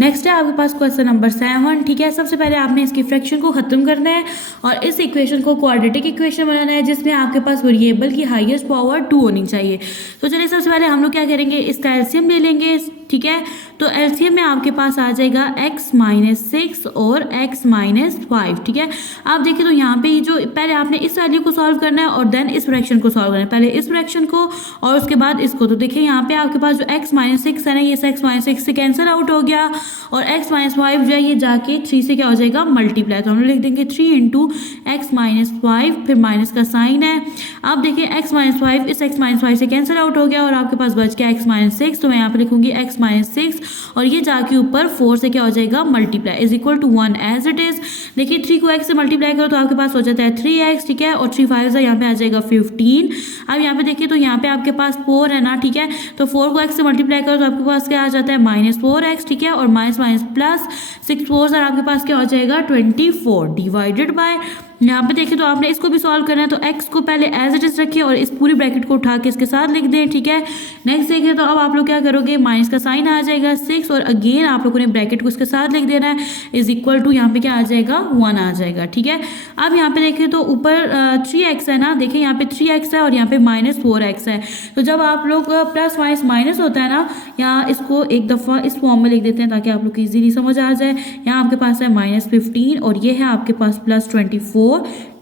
नेक्स्ट है आपके पास क्वेश्चन नंबर 7, ठीक है। सबसे पहले आपने इसकी फ्रैक्शन को खत्म करना है और इस इक्वेशन को क्वाड्रेटिक इक्वेशन बनाना है जिसमें आपके पास वेरिएबल की हाईएस्ट पावर 2 होनी चाहिए। तो चलिए सबसे पहले हम लोग क्या करेंगे, इसका एलसीएम ले लेंगे, ठीक है। तो एलसीएम में आपके पास आ जाएगा x -6 और x -5, ठीक है। आप देखिए तो यहाँ पे जो पहले आपने इस वैल्यू को सॉल्व करना है और देन इस फ्रैक्शन को सॉल्व करना है, पहले इस फ्रैक्शन को और उसके बाद इसको। तो देखिए यहाँ पे आपके पास जो x -6 है ना, ये x -6 से कैंसिल आउट हो गया और x -5 जो है ये जाके 3 से क्या हो जाएगा मल्टीप्लाई, तो हम लोग लिख देंगे 3 इंटू x -5, फिर माइनस का साइन है। अब देखिए x -5 इस x -5 से कैंसिल आउट हो गया और आपके पास बच गया x -6, तो मैं यहाँ पे लिखूंगी x -6 और ये जाके ऊपर 4 से क्या हो जाएगा multiply is equal to 1 as it is. देखिए 3 को x से मल्टीप्लाई करो तो आपके पास हो जाता है 3x, ठीक है, और 3 5 यहाँ पे आ जाएगा 15। अब यहाँ पे देखिए तो यहाँ पे आपके पास 4 है ना, ठीक है, तो 4 को x से मल्टीप्लाई करो तो आपके पास क्या आ जाता है -4x, ठीक है, और माइनस प्लस 6 4 आपके पास क्या हो जाएगा 24 डिवाइडेड बाय। यहाँ पे देखिए तो आपने इसको भी सॉल्व करना है, तो x को पहले एज इट इज रखिए और इस पूरी ब्रैकेट को उठा के इसके साथ लिख दें, ठीक है। नेक्स्ट देखिए तो अब आप लोग क्या करोगे, माइनस का साइन आ जाएगा 6 और अगेन आप लोगों ने ब्रैकेट को इसके साथ लिख देना है इज इक्वल टू यहाँ पे क्या आ जाएगा 1 आ जाएगा, ठीक है। अब यहाँ पे देखिए तो ऊपर 3x है ना, देखिए यहाँ पे 3x है और यहाँ पे -4x है। तो जब आप लोग प्लस माइनस होता है ना, यहाँ इसको एक दफ़ा इस फॉर्म में लिख देते हैं ताकि आप लोग को ईजिली समझ आ जाए। यहाँ आपके पास है -15 और ये है आपके पास +24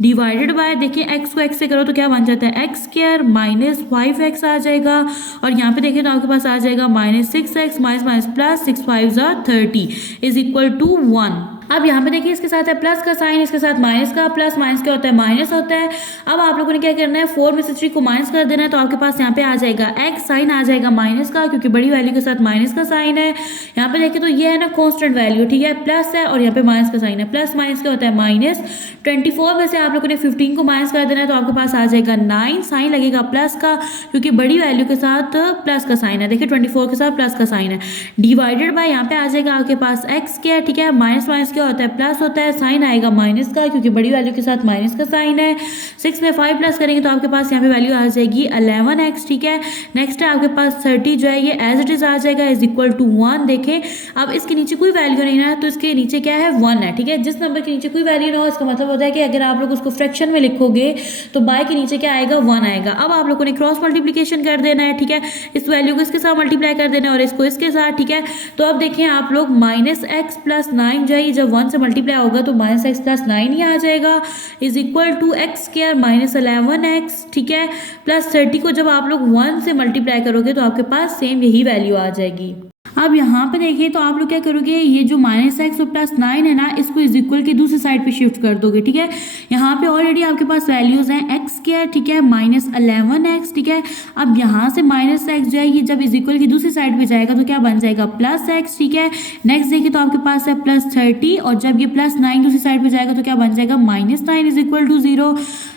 डिवाइडेड बाय, देखिए x को x से करो तो क्या बन जाता है x² -5x आ जाएगा और यहाँ पे देखिए तो आपके पास आ जाएगा -6x minus plus 6 5 30 is equal to 1। अब यहाँ पे देखिए इसके साथ है प्लस का साइन, इसके साथ माइनस का, प्लस माइनस क्या होता है, माइनस होता है। अब आप लोगों ने क्या करना है, 4 में से 3 को माइनस कर देना है, तो आपके पास यहाँ पे आ जाएगा एक्स, साइन आ जाएगा माइनस का, क्योंकि बड़ी वैल्यू के साथ माइनस का साइन है। यहाँ पे देखिए तो ये है ना कांस्टेंट वैल्यू, ठीक है, प्लस है और यहाँ पे माइनस का साइन है, प्लस माइनस क्या होता है, माइनस। 24 में से आप लोगों ने 15 को माइनस कर देना है, तो आपके पास आ जाएगा 9, साइन लगेगा प्लस का, क्योंकि बड़ी वैल्यू के साथ प्लस का साइन है। देखिए 24 के साथ प्लस का साइन है, डिवाइडेड बाय यहाँ पे आ जाएगा आपके पास एक्स क्या है, ठीक है, माइनस माइनस क्या होता है, प्लस होता है, साइन आएगा माइनस का, क्योंकि बड़ी वैल्यू के साथ माइनस का साइन है। 6 में 5 प्लस करेंगे तो आपके पास यहाँ पे वैल्यू आ जाएगी 11x, ठीक है। नेक्स्ट है आपके पास 30 जो है ये एज इट इज आ जाएगा, इज इक्वल टू 1। देखें अब इसके नीचे कोई वैल्यू नहीं है, तो इसके नीचे क्या है, 1 है, ठीक है। जिस नंबर के नीचे कोई वैल्यू ना हो, इसका मतलब होता है कि अगर आप लोग उसको फ्रैक्शन में लिखोगे तो बाय के नीचे क्या आएगा, 1 आएगा। अब आप लोगों ने क्रॉस मल्टीप्लीकेशन कर देना है, ठीक है, इस वैल्यू को इसके साथ मल्टीप्लाई कर देना है और इसको इसके साथ, ठीक है। तो अब देखिए आप लोग माइनस एक्स प्लस 9 जो है जब 1 से मल्टीप्लाई होगा तो माइनस एक्स प्लस 9 ही आ जाएगा, is equal to x square minus 11x, ठीक है, प्लस 30 को जब आप लोग 1 से मल्टीप्लाई करोगे तो आपके पास सेम यही वैल्यू आ जाएगी। अब यहाँ पे देखिए तो आप लोग क्या करोगे, ये जो माइनस एक्स और प्लस 9 है ना, इसको इज इक्वल के दूसरी साइड पे शिफ्ट कर दोगे, ठीक है। यहाँ पे ऑलरेडी आपके पास वैल्यूज हैं एक्स स्क्वायर, ठीक है, माइनस 11x, ठीक है। अब यहाँ से माइनस एक्स जो है ये जब इज इक्वल की दूसरी साइड पे जाएगा तो क्या बन जाएगा, प्लस एक्स, ठीक है। नेक्स्ट देखिए तो आपके पास है प्लस 30 और जब ये प्लस 9 दूसरी साइड पे जाएगा तो क्या बन जाएगा, minus 9 is equal to 0।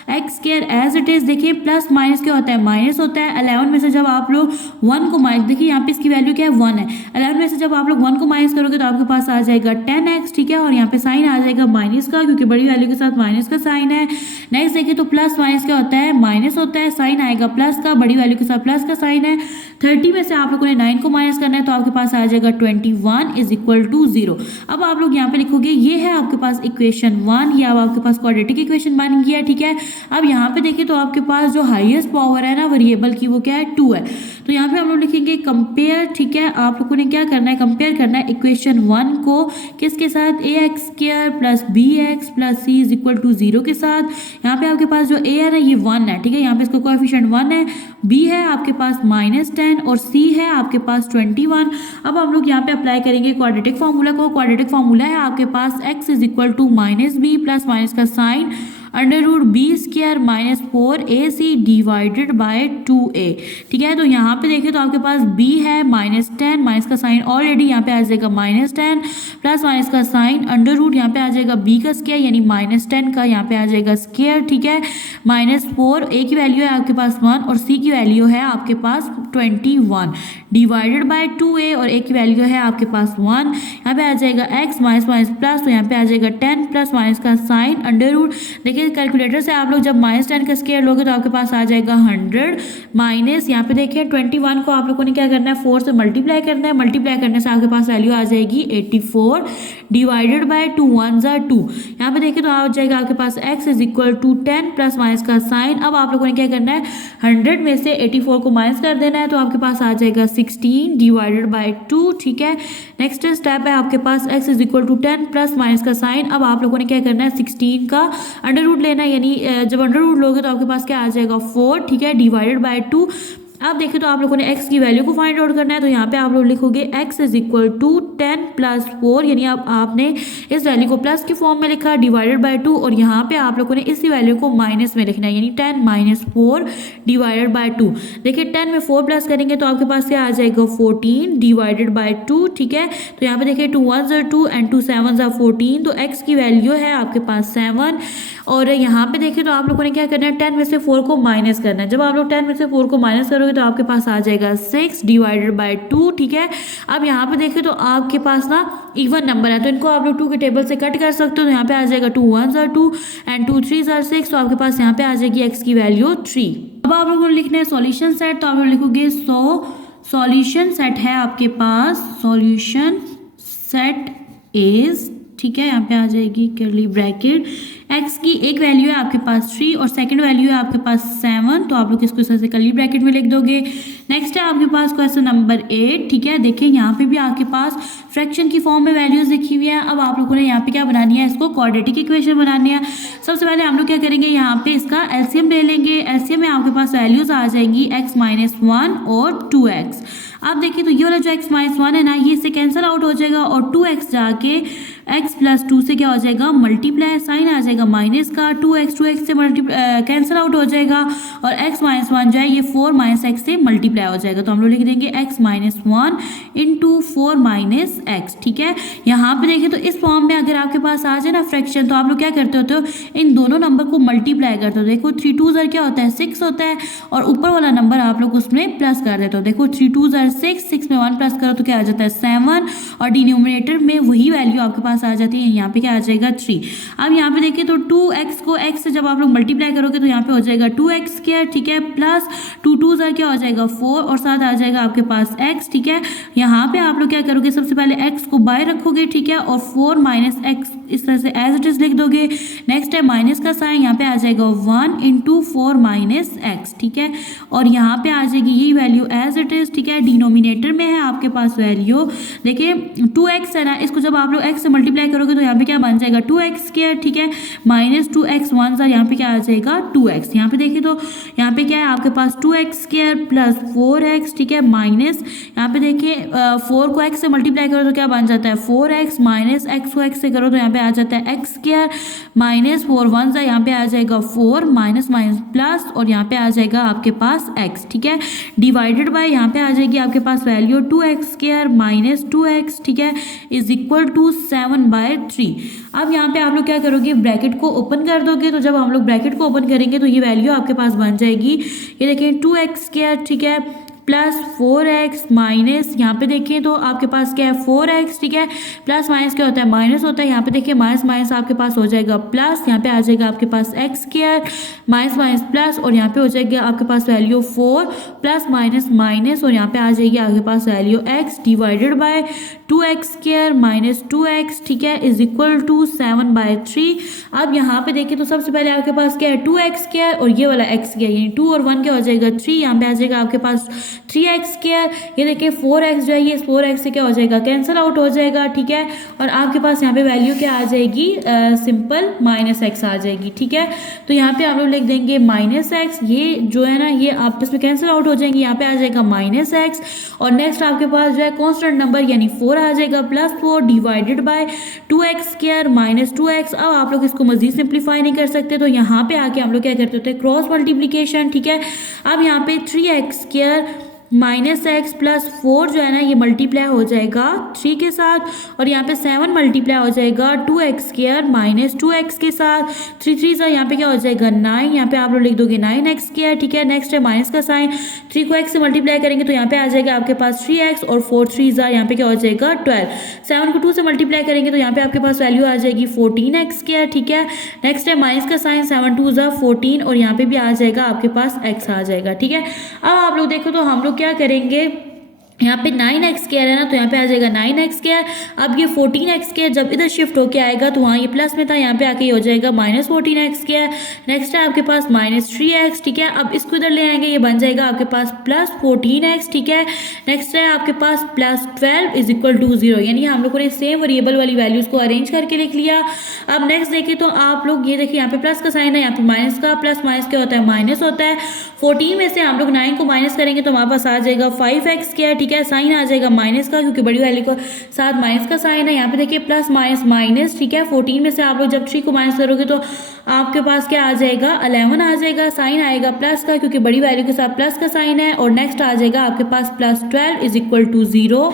X square as it is, देखिए प्लस माइनस क्या होता है, माइनस होता है। 11 में से जब आप लोग 1 को माइनस, देखिए यहाँ पे इसकी वैल्यू क्या है, 1 है। 11 में से जब आप लोग 1 को माइनस करोगे तो आपके पास आ जाएगा 10x, ठीक है, और यहाँ पे साइन आ जाएगा माइनस का, क्योंकि बड़ी वैल्यू के साथ माइनस का साइन है। नेक्स्ट देखिए तो प्लस माइनस क्या होता है, माइनस होता है, साइन आएगा प्लस का, बड़ी वैल्यू के साथ प्लस का साइन है। 30 में से आप लोगों ने 9 को माइनस करना है तो आपके पास आ जाएगा 21 इज इक्वल टू 0। अब आप लोग यहाँ पे लिखोगे ये है आपके पास इक्वेशन 1, या अब आपके पास क्वाड्रेटिक इक्वेशन बन गया, ठीक है। अब यहाँ पे देखिए तो आपके पास जो हाईएस्ट पावर है ना वेरिएबल की वो क्या है, 2 है। तो यहाँ पे हम लोग लिखेंगे कंपेयर, ठीक है। आप लोगों ने क्या करना है, कंपेयर करना है इक्वेशन 1 को किसके साथ, ax square plus bx plus c is equal to 0 के साथ। यहाँ पे आपके पास जो a है ना ये 1 है, ठीक है, यहाँ पे इसका कोएफिशिएंट 1 है। b है आपके पास -10 और c है आपके पास 21। अब हम लोग यहाँ पे अप्लाई करेंगे क्वाड्रेटिक फार्मूला को। क्वाड्रेटिक फार्मूला है आपके पास x is equal to minus b plus minus का sign under root b square minus 4ac divided by 2a, ठीक है। तो यहाँ पे देखिए तो आपके पास b है -10, माइनस का साइन ऑलरेडी यहाँ पे आ जाएगा -10 प्लस माइनस का साइन अंडर रूट यहाँ पे आ जाएगा b का स्क्वायर यानी -10 का यहाँ पे आ जाएगा स्क्वायर, ठीक है, -4, a की वैल्यू है आपके पास 1 और c की वैल्यू है आपके पास 21 डिवाइडेड बाय 2a और a की वैल्यू है आपके पास 1। यहाँ पे आ जाएगा x माइनस माइनस प्लस, तो यहाँ पे आ जाएगा 10 प्लस माइनस का साइन अंडर रूट। देखिए कैलकुलेटर से आप लोग जब -10 का स्क्वायर लोगे तो आपके पास आ जाएगा 100 माइनस, यहाँ पे देखिए 21 को आप लोगों ने क्या करना है, 4 से मल्टीप्लाई करना है। मल्टीप्लाई करने से आपके पास वैल्यू आ जाएगी 84 डिवाइडेड बाय 2 1 2। यहाँ पे देखिए तो आ जाएगा आपके पास x is equal to 10 plus minus का साइन। अब आप लोगों ने क्या करना है, 100 में से 84 को माइनस कर देना है, तो आपके पास आ जाएगा 16 डिवाइडेड बाय 2, ठीक है। नेक्स्ट स्टेप है आपके पास x is equal to 10 plus minus का साइन। अब आप लोगों ने क्या करना है, 16 का अंडर रूट लेना है, यानी जब अंडर रूट लोगे तो आपके पास क्या आ जाएगा 4, ठीक है, डिवाइडेड बाय 2। अब देखिए तो आप लोगों ने x की वैल्यू को फाइंड आउट करना है, तो यहाँ पे आप लोग लिखोगे x is equal to 10 plus 4, यानी आपने इस वैल्यू को प्लस के फॉर्म में लिखा डिवाइडेड बाय 2 और यहाँ पे आप लोगों ने इसी वैल्यू को माइनस में लिखना है, यानी 10 माइनस 4 डिवाइडेड बाय 2। देखिए 10 में 4 प्लस करेंगे तो आपके पास क्या आ जाएगा 14 डिवाइडेड बाय 2, ठीक है। तो यहाँ पे देखिए 2 1 ज़ा 2 एंड 2 7 ज़ा 14, तो x की वैल्यू है आपके पास 7। और यहाँ पे देखिए तो आप लोगों ने क्या करना है, 10 में से 4 को माइनस करना है। जब आप लोग 10 में से 4 को माइनस करोगे तो आपके पास आ जाएगा 6 डिवाइडेड बाय 2, ठीक है। अब यहाँ पे देखिए तो आपके पास ना इवन नंबर है, तो इनको आप लोग 2 के टेबल से कट कर सकते हो। तो यहाँ पे आ जाएगा 2 1 ज़ा 2 एंड 2 3 ज़ा 6, तो आपके पास यहाँ पे आ जाएगी x की वैल्यू 3। अब आप लोगों को लिखना है सॉल्यूशन सेट, तो आप लोग लिखोगे सॉल्यूशन सेट है आपके पास, सॉल्यूशन सेट इज, ठीक है, यहाँ पे आ जाएगी कर्ली ब्रैकेट, x की एक वैल्यू है आपके पास 3 और सेकंड वैल्यू है आपके पास 7, तो आप लोग इसको इस तरह से कर्ली ब्रैकेट में लिख दोगे। नेक्स्ट है आपके पास क्वेश्चन नंबर 8, ठीक है। देखिए यहाँ पे भी आपके पास फ्रैक्शन की फॉर्म में वैल्यूज लिखी हुई है। अब आप लोगों ने यहाँ पे क्या बनानी है, इसको क्वाड्रेटिक इक्वेशन बनानी है। सबसे पहले हम लोग क्या करेंगे, यहाँ पे इसका एलसीएम ले लेंगे। एलसीएम में आपके पास वैल्यूज आ जाएंगी x माइनस 1 और 2x। अब देखिए तो ये वाला जो x माइनस 1 है ना, ये इससे कैंसिल आउट हो जाएगा और 2x जाके x प्लस 2 से क्या हो जाएगा मल्टीप्लाई, साइन आ जाएगा माइनस का, 2x से कैंसिल आउट हो जाएगा और x माइनस 1 जो है ये 4 माइनस एक्स से मल्टीप्लाई हो जाएगा। तो हम लोग लिख देंगे x minus 1 into 4 minus x. ठीक है, यहाँ पे देखिए तो इस फॉर्म में अगर आपके पास आ जाए ना फ्रैक्शन, तो आप लोग क्या करते होते हो, इन दोनों नंबर को मल्टीप्लाई करते हो। देखो 3 2 क्या होता है 6 होता है, और ऊपर वाला नंबर आप लोग उसमें प्लस कर देते हो। देखो 3 2 6, 6 में 1 प्लस करो तो क्या आ जाता है 7, और डिनोमिनेटर में वही वैल्यू आपके पास आ जाती है, यहाँ पे क्या आ जाएगा 3। अब यहाँ पे देखिए तो 2x को x से जब आप लोग मल्टीप्लाई करोगे तो यहाँ पे हो जाएगा 2x², ठीक है, प्लस 2 2 क्या हो जाएगा 4, और साथ आ जाएगा आपके पास x। ठीक है, यहाँ पे आप लोग क्या करोगे, सबसे पहले x को बाय रखोगे, ठीक है, और 4 माइनस एक्स इस तरह से एज इट इज लिख दोगे। नेक्स्ट है माइनस का साइन, यहाँ पे आ जाएगा 1 इंटू 4 माइनस एक्स। ठीक है, और यहाँ पे आ जाएगी यही वैल्यू एज इट इज। ठीक है, डिनोमिनेटर में है आपके पास वैल्यू, देखिए 2x है ना, इसको जब आप लोग x से मल्टीप्लाई करोगे तो यहाँ पे क्या बन जाएगा 2x²। ठीक है, माइनस 2x 1 यहाँ पे क्या आ जाएगा 2x। यहाँ पे देखिए तो यहाँ पे क्या है आपके पास 2x² प्लस 4x। ठीक है, माइनस यहाँ पे देखिए 4 को x से मल्टीप्लाई करो तो क्या बन जाता है 4x, माइनस x को x से करो तो यहाँ पे आ जाता है x² माइनस 4 1 यहाँ पे आ जाएगा 4 माइनस माइनस प्लस, और यहाँ पे आ जाएगा आपके पास x। ठीक है, डिवाइडेड बाय यहाँ पे आ जाएगी आपके पास वैल्यू 2x² माइनस 2x, ठीक है, इज इक्वल टू 7/3। अब यहाँ पे आप लोग क्या करोगे, ब्रैकेट को ओपन कर दोगे। तो जब हम लोग ब्रैकेट को ओपन करेंगे तो ये वैल्यू आपके पास बन जाएगी, ये देखिए 2x², ठीक है, प्लस 4x माइनस यहाँ पे देखिए तो आपके पास क्या है 4x। ठीक है, प्लस माइनस क्या होता है माइनस होता है, यहाँ पे देखिए माइनस माइनस आपके पास हो जाएगा प्लस, यहाँ पे आ जाएगा आपके पास x² माइनस माइनस प्लस, और यहाँ पे हो जाएगा आपके पास वैल्यू 4 प्लस माइनस माइनस, और यहाँ पे आ जाएगी आपके पास value x divided by 2x² minus 2x, ठीक है, इज इक्वल टू 7/3। अब यहाँ पे देखिए तो सबसे पहले आपके पास क्या है 2x² और ये वाला x यानी 2 और 1 क्या हो जाएगा 3, यहाँ पे आ जाएगा आपके पास 3x²। ये देखिए 4x जो है ये 4x से क्या हो जाएगा कैंसिल आउट हो जाएगा। ठीक है, और आपके पास यहाँ पे वैल्यू क्या आ जाएगी सिंपल माइनस एक्स आ जाएगी। ठीक है, तो यहाँ पे आप लोग लिख देंगे माइनस एक्स, ये जो है ना ये आपस में कैंसिल आउट हो जाएंगे, यहाँ पे आ जाएगा माइनस एक्स, और नेक्स्ट आपके पास जो है कॉन्स्टेंट नंबर यानी 4 आ जाएगा plus 4 divided by 2x² minus 2x। अब आप लोग इसको मजीद सिंप्लीफाई नहीं कर सकते तो यहाँ पे आके हम लोग क्या करते होते हैं क्रॉस मल्टीप्लीकेशन। ठीक है, अब यहाँ पे 3x² माइनस एक्स प्लस 4 जो है ना ये मल्टीप्लाई हो जाएगा 3 के साथ, और यहाँ पे 7 मल्टीप्लाई हो जाएगा 2x² माइनस 2x के साथ, 3 3 यहाँ पे क्या हो जाएगा 9, यहाँ पे आप लोग लिख दोगे 9x²। ठीक है, नेक्स्ट है माइनस का साइन, 3 को x से मल्टीप्लाई करेंगे तो यहाँ पे आ जाएगा आपके पास 3x, और 4 3 यहाँ पे क्या हो जाएगा 12, 7 को 2 से मल्टीप्लाई करेंगे तो यहाँ पे आपके पास वैल्यू आ जाएगी 14x²। ठीक है, नेक्स्ट है माइनस का साइन, 7 2 14, और यहाँ पे भी आ जाएगा आपके पास x आ जाएगा। ठीक है, अब आप लोग देखो तो हम लोग क्या करेंगे, यहाँ पे 9x² है ना तो यहाँ पे आ जाएगा 9x²। अब ये 14x² जब इधर शिफ्ट होके आएगा तो वहाँ ये प्लस में था, यहाँ पे आके ये हो जाएगा माइनस 14x²। नेक्स्ट है आपके पास माइनस 3x। ठीक है, अब इसको इधर ले आएंगे, ये बन जाएगा आपके पास प्लस 14x। ठीक है, नेक्स्ट है आपके पास प्लस 12 इज इक्वल टू 0, यानी हम लोगों ने सेम वेरिएबल वाली वैल्यूज को अरेंज करके लिख लिया। अब नेक्स्ट देखिए तो आप लोग ये देखिए यहाँ पे प्लस का साइन है, यहाँ पे माइनस का, प्लस माइनस क्या होता है माइनस होता है। 14 में से हम लोग 9 को माइनस करेंगे तो हमारे पास आ जाएगा 5x²। ठीक है, साइन आ जाएगा माइनस का क्योंकि बड़ी वैल्यू को साथ माइनस का साइन है। यहाँ पे देखिए प्लस माइनस माइनस। ठीक है, 14 में से आप लोग जब 3 को माइनस करोगे तो आपके पास क्या आ जाएगा 11 आ जाएगा, साइन आएगा प्लस का क्योंकि बड़ी वैल्यू के साथ प्लस का साइन है, और नेक्स्ट आ जाएगा आपके पास प्लस 12 इज इक्वल टू 0।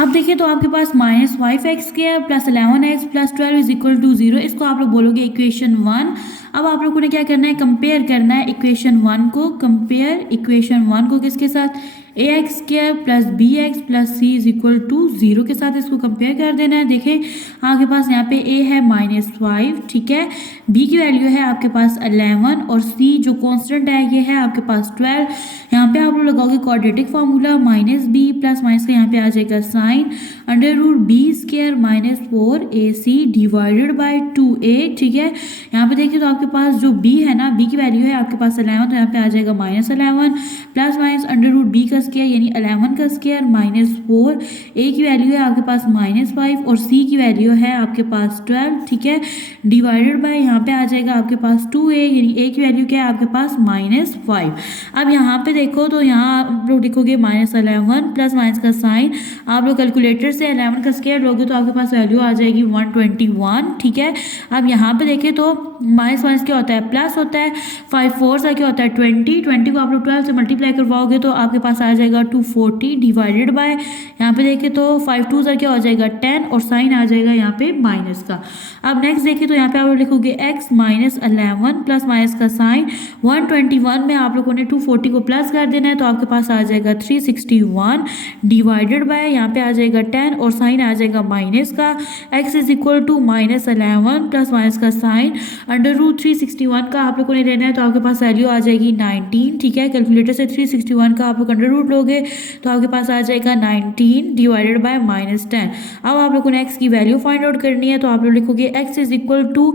अब देखिए तो आपके पास minus 5x² plus 11x plus 12 is equal to 0, इसको आप लोग बोलोगे इक्वेशन 1। अब आप लोगों ने क्या करना है, कंपेयर करना है इक्वेशन 1 को, कंपेयर इक्वेशन 1 को किसके साथ, ax² plus bx plus c is equal to 0 के साथ इसको कंपेयर कर देना है। देखें आपके पास यहाँ पे a है -5, ठीक है, b की वैल्यू है आपके पास 11, और c जो कांस्टेंट है ये है आपके पास 12। यहाँ पे आप लोग लगाओगे quadratic formula, -b plus minus का यहाँ पे आ जाएगा sign, √b² minus 4ac divided by 2a। ठीक है, यहाँ पे देखिए तो आपके पास जो b है ना, b की वैल्यू है आपके पास 11, तो यहाँ पे आ जाएगा -11 प्लस माइनस √b का स्क्वायर यानी 11 का स्क्वायर -4, ए की वैल्यू है आपके पास -5 और सी की वैल्यू है आपके पास 12, ठीक है, डिवाइडेड बाय यहाँ पे आ जाएगा आपके पास 2a यानी a की वैल्यू क्या है आपके पास -5। अब यहाँ पे देखो तो यहाँ आप लोग लिखोगे -11 प्लस माइनस का साइन, आप लोग कैलकुलेटर से 11 का स्क्वायर लोगे तो आपके पास वैल्यू आ जाएगी 121, ठीक है। अब यहाँ पे देखें तो माइनस माइनस क्या होता है प्लस होता है, 5 4 सा क्या होता है 20 को आप लोग 12 से मल्टीप्लाई करवाओगे तो आपके पास आ जाएगा 240 डिवाइडेड बाय यहाँ पे देखें तो 5 2 सा क्या हो जाएगा 10 और साइन आ जाएगा यहाँ पे माइनस का। अब नेक्स्ट देखें तो यहाँ पे आप लोग लिखोगे x -11 प्लस माइनस का साइन 121 में आप लोगों ने 240 को प्लस कर देना है तो आपके पास आ जाएगा 361 डिवाइडेड बाय यहाँ पे आ जाएगा 10 और साइन आ जाएगा माइनस का। x is equal to -11 plus minus का साइन √361 का आप लोगों ने लेना है तो आपके पास वैल्यू आ जाएगी 19, ठीक है। कैलकुलेटर से 361 का आप लोग अंडर रूट लोगे तो आपके पास आ जाएगा 19 डिवाइडेड बाय -10। अब आप लोगों ने x की वैल्यू फाइंड आउट करनी है तो आप लोग लिखोगे x इज इक्वल टू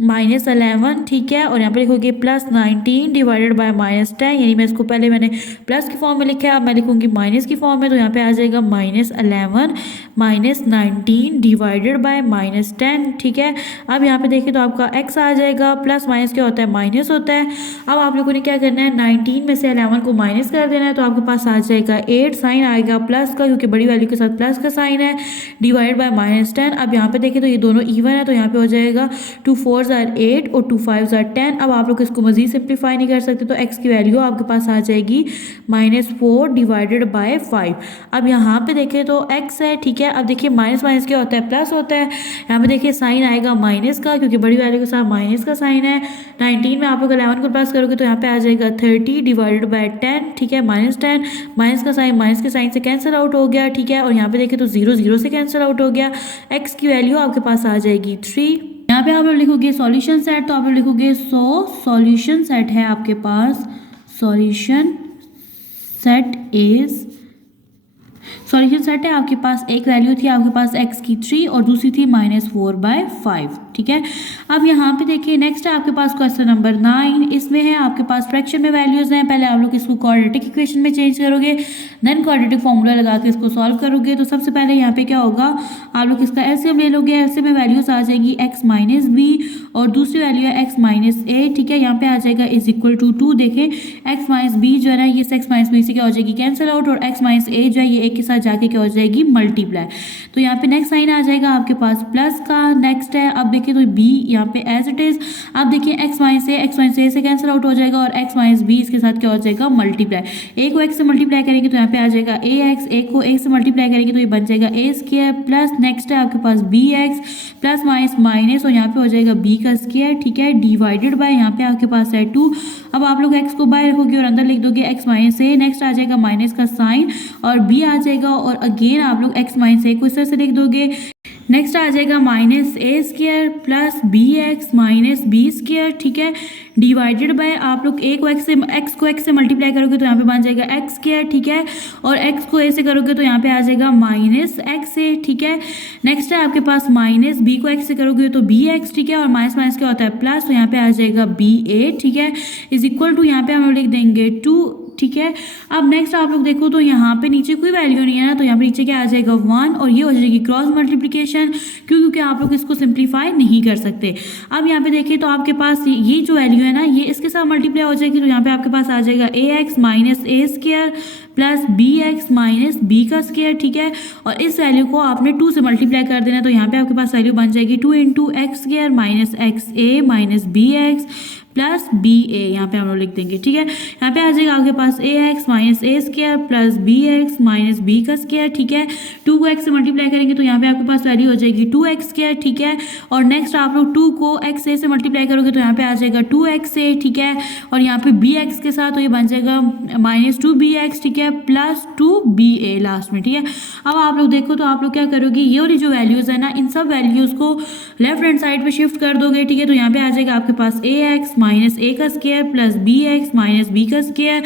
-11, ठीक है, और यहाँ पे लिखोगे +19 डिवाइडेड बाय -10 यानी मैं इसको पहले मैंने प्लस की फॉर्म में लिखा है, अब मैं लिखूंगी माइनस की फॉर्म में तो यहाँ पे आ जाएगा -11 -19 डिवाइडेड बाय -10, ठीक है। अब यहाँ पे देखिए तो आपका x आ जाएगा, प्लस माइनस क्या होता है माइनस होता है। अब आप लोगों ने क्या करना है 19 में से 11 को माइनस कर देना है तो आपके पास आ जाएगा 8, साइन आएगा प्लस का क्योंकि बड़ी वैल्यू के साथ प्लस का साइन है, डिवाइड बाय -10। अब यहाँ पे देखिए तो ये दोनों इवन है तो यहाँ पे हो जाएगा 2 4 8 और 2 5 10। अब आप लोग इसको मजीद सिंप्लीफाई नहीं कर सकते तो x की वैल्यू आपके पास आ जाएगी -4 डिवाइडेड बाय 5। अब यहाँ पे देखें तो x है, ठीक है। अब देखिए माइनस माइनस क्या होता है प्लस होता है, यहाँ पे देखिए साइन आएगा माइनस का क्योंकि बड़ी वैल्यू के साथ माइनस का साइन है। 19 में आप लोग 11 को प्लस करोगे तो यहाँ पे आ जाएगा 30 डिवाइडेड बाय 10, ठीक है, -10। माइनस का साइन माइनस के साइन से कैंसिल आउट हो गया, ठीक है, और यहाँ पे देखें तो 0 0 से कैंसिल आउट हो गया। x की वैल्यू आपके पास आ जाएगी 3। यहाँ पे आप लोग लिखोगे सॉल्यूशन सेट तो आप लोग लिखोगे सॉल्यूशन सेट है आपके पास, solution set is solution set है आपके पास एक वैल्यू थी आपके पास x की 3 और दूसरी थी -4/5, ठीक है। अब यहाँ पे देखिए नेक्स्ट है आपके पास क्वेश्चन नंबर 9, इसमें है आपके पास फ्रैक्शन में वैल्यूज हैं। पहले आप लोग इसको क्वाड्रेटिक इक्वेशन में चेंज करोगे, देन क्वाड्रेटिक फॉर्मूला लगा के इसको सॉल्व करोगे। तो सबसे पहले यहाँ पे क्या होगा आप लोग इसका एलसीएम ले लोगे, एलसीएम में वैल्यूज आ जाएगी x -b और दूसरी वैल्यू है x -a, ठीक है। यहाँ पे आ जाएगा इज इक्वल टू 2, देखें x -b जो है ना ये x -b से क्या हो जाएगी कैंसिल आउट और x -a जो है ये एक के साथ जाके क्या हो जाएगी मल्टीप्लाई। तो यहाँ पे नेक्स्ट साइन आ जाएगा आपके पास प्लस का। नेक्स्ट है अब देखिए तो b यहाँ पे एज इट इज, अब देखिए x -a से कैंसिल आउट हो जाएगा और x -b इसके साथ क्या हो जाएगा मल्टीप्लाई। a को x से मल्टीप्लाई करेंगे तो यहाँ पे आ जाएगा ax, a को a से मल्टीप्लाई करेंगे तो ये बन जाएगा a स्क्वायर प्लस नेक्स्ट है आपके पास bx प्लस माइनस और यहाँ पे हो जाएगा b का स्क्वायर, ठीक है, डिवाइडेड बाय यहाँ पे आपके पास है 2। अब आप लोग x को बाहर रखोगे और अंदर लिख दोगे x -a, नेक्स्ट आ जाएगा माइनस का साइन और b आ जाएगा और अगेन आप लोग x -a को इस तरह से लिख दोगे। नेक्स्ट आ जाएगा -a square plus bx minus b square, ठीक है, डिवाइडेड बाय आप लोग a को x को x से मल्टीप्लाई करोगे तो यहाँ पे बन जाएगा x स्क्वायर, ठीक है, और x को a से करोगे तो यहाँ पे आ जाएगा -xa, ठीक है। नेक्स्ट है आपके पास -b को x से करोगे तो bx, ठीक है, और माइनस माइनस क्या होता है प्लस तो यहाँ पे आ जाएगा ba, ठीक है, इज इक्वल टू यहाँ पे हम लोग लिख देंगे 2, ठीक है। अब नेक्स्ट आप लोग देखो तो यहाँ पे नीचे कोई वैल्यू नहीं है ना तो यहाँ पे नीचे क्या आ जाएगा 1 और ये हो जाएगी क्रॉस मल्टीप्लिकेशन क्योंकि आप लोग इसको सिंप्लीफाई नहीं कर सकते। अब यहाँ पे देखिए तो आपके पास ये जो वैल्यू है ना ये इसके साथ मल्टीप्लाई हो जाएगी तो यहाँ पे आपके पास आ जाएगा ax -a square plus bx -b का स्क्वायर, ठीक है, और इस वैल्यू को आपने 2 से मल्टीप्लाई कर देना तो यहाँ पे आपके पास वैल्यू बन जाएगी 2 × x square -xa -bx plus b a, यहाँ पे हम लोग लिख देंगे, ठीक है। यहाँ पे आ जाएगा आपके पास ax -a square plus bx -b का स्क्वायर, ठीक है। 2 को x से मल्टीप्लाई करेंगे तो यहाँ पे आपके पास वैल्यू हो जाएगी 2x स्क्वायर, ठीक है, और नेक्स्ट आप लोग 2 को xa से मल्टीप्लाई करोगे तो यहाँ पे आ जाएगा 2xa, ठीक है, और यहाँ पे bx के साथ तो ये बन जाएगा -2bx, ठीक है, प्लस 2ba लास्ट में, ठीक है। अब आप लोग देखो तो आप लोग क्या करोगे ये वाली जो वैल्यूज है ना इन सब वैल्यूज को लेफ्ट हैंड साइड पे शिफ्ट कर दोगे, ठीक है। तो यहाँ पे आ जाएगा आपके पास ax -a का स्क्वायर प्लस bx -b का स्क्वायर,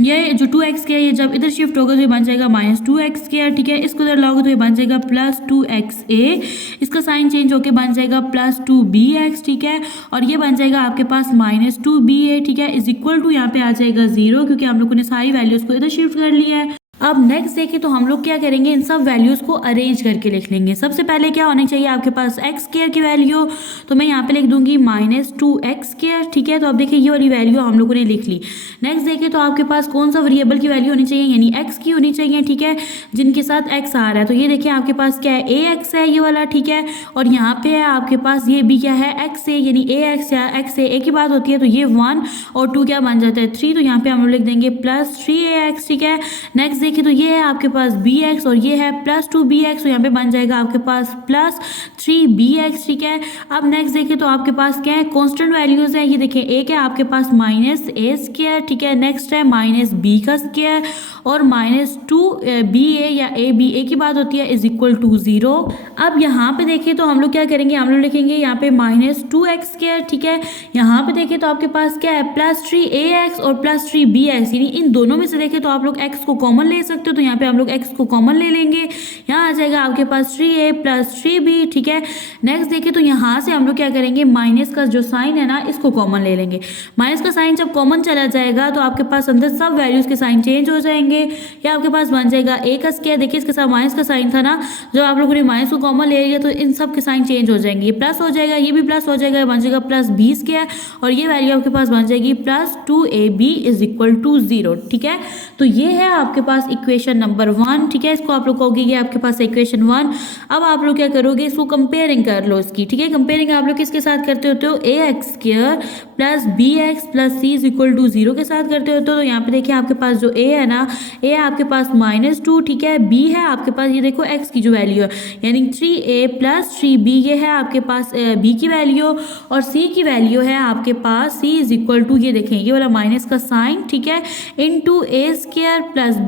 ये जो 2x है ये जब इधर शिफ्ट होगा तो ये बन जाएगा -2x स्क्वायर, ठीक है, इसको इधर लाओगे तो ये बन जाएगा +2xa, इसका साइन चेंज होके बन जाएगा +2bx, ठीक है, और ये बन जाएगा आपके पास -2ba, ठीक है, इज इक्वल टू यहाँ पे आ जाएगा 0 क्योंकि हम लोगों ने सारी वैल्यूज को इधर शिफ्ट कर लिया है। अब नेक्स्ट देखें तो हम लोग क्या करेंगे, इन सब वैल्यूज़ को अरेंज करके लिख लेंगे। सबसे पहले क्या होनी चाहिए आपके पास एक्स स्क्वायर की वैल्यू, तो मैं यहाँ पे लिख दूंगी -2x स्क्वायर, ठीक है। तो अब देखिए ये वाली वैल्यू हम लोगों ने लिख ली। नेक्स्ट देखें तो आपके पास कौन सा वेरिएबल की वैल्यू होनी चाहिए, यानी एक्स की होनी चाहिए, ठीक है, जिनके साथ एक्स आ रहा है। तो ये देखिए आपके पास क्या है, ए एक्स है ये वाला, ठीक है, और यहाँ पे है आपके पास ये भी क्या है, एक्स है, यानी ए एक्स या एक्स ए की बात होती है। तो ये 1 और 2 क्या बन जाता है 3, तो यहाँ पे हम लोग लिख देंगे +3ax, ठीक है। नेक्स्ट देखिए तो ये है आपके पास bx और ये है +2bx, तो यहाँ पे बन जाएगा आपके पास +3bx, ठीक है। अब नेक्स्ट देखिए तो आपके पास क्या है, कांस्टेंट वैल्यूज है। ये देखिए एक है आपके पास -a स्क्वायर, ठीक है, नेक्स्ट है -b का स्क्वायर और -2ba या a की बात होती है =0। अब यहाँ पे देखिए तो हम लोग क्या करेंगे, हम लोग लिखेंगे यहाँ पे -2x स्क्वायर, ठीक है। यहाँ पे देखिए तो आपके पास क्या है +3ax और +3bx, यानी इन दोनों में से देखें तो आप लोग x को कॉमन ले सकते हो। तो यहाँ पे हम लोग x को कॉमन ले लेंगे, यहाँ आ जाएगा आपके पास 3a + 3b, ठीक है। नेक्स्ट देखिए तो यहाँ से हम लोग क्या करेंगे, माइनस का जो साइन है ना इसको कॉमन ले लेंगे। माइनस का साइन जब कॉमन चला जाएगा तो आपके पास अंदर सब वैल्यूज के साइन चेंज हो जाएंगे। या आपके पास बन जाएगा a का स्क्वायर, देखिए इसके साथ माइनस का साइन था ना, जब आप लोगों ने माइनस को कॉमन ले लिया तो इन सब के साइन चेंज हो जाएंगे, ये प्लस हो जाएगा, ये भी प्लस हो जाएगा, बन जाएगा +b स्क्वायर और ये वैल्यू आपके पास बन जाएगी +2ab = 0, ठीक है। तो ये है आपके पास इक्वेशन नंबर 1, ठीक है। इसको आप लोग कहोगे ये आपके पास इक्वेशन 1। अब आप लोग क्या करोगे, इसको कंपेयरिंग कर लो इसकी, ठीक है। कंपेयरिंग आप लोग किसके साथ करते होते हो, ax² + bx + c = 0 के साथ करते होते हो। तो यहाँ पे देखिए आपके पास जो a है ना, a है आपके पास -2, ठीक है। b है आपके पास, ये देखो x की जो वैल्यू है यानी 3a + 3b, ये है आपके पास b की वैल्यू, और c की वैल्यू है आपके पास c = ये देखें ये वाला माइनस का साइन, ठीक है, *a² +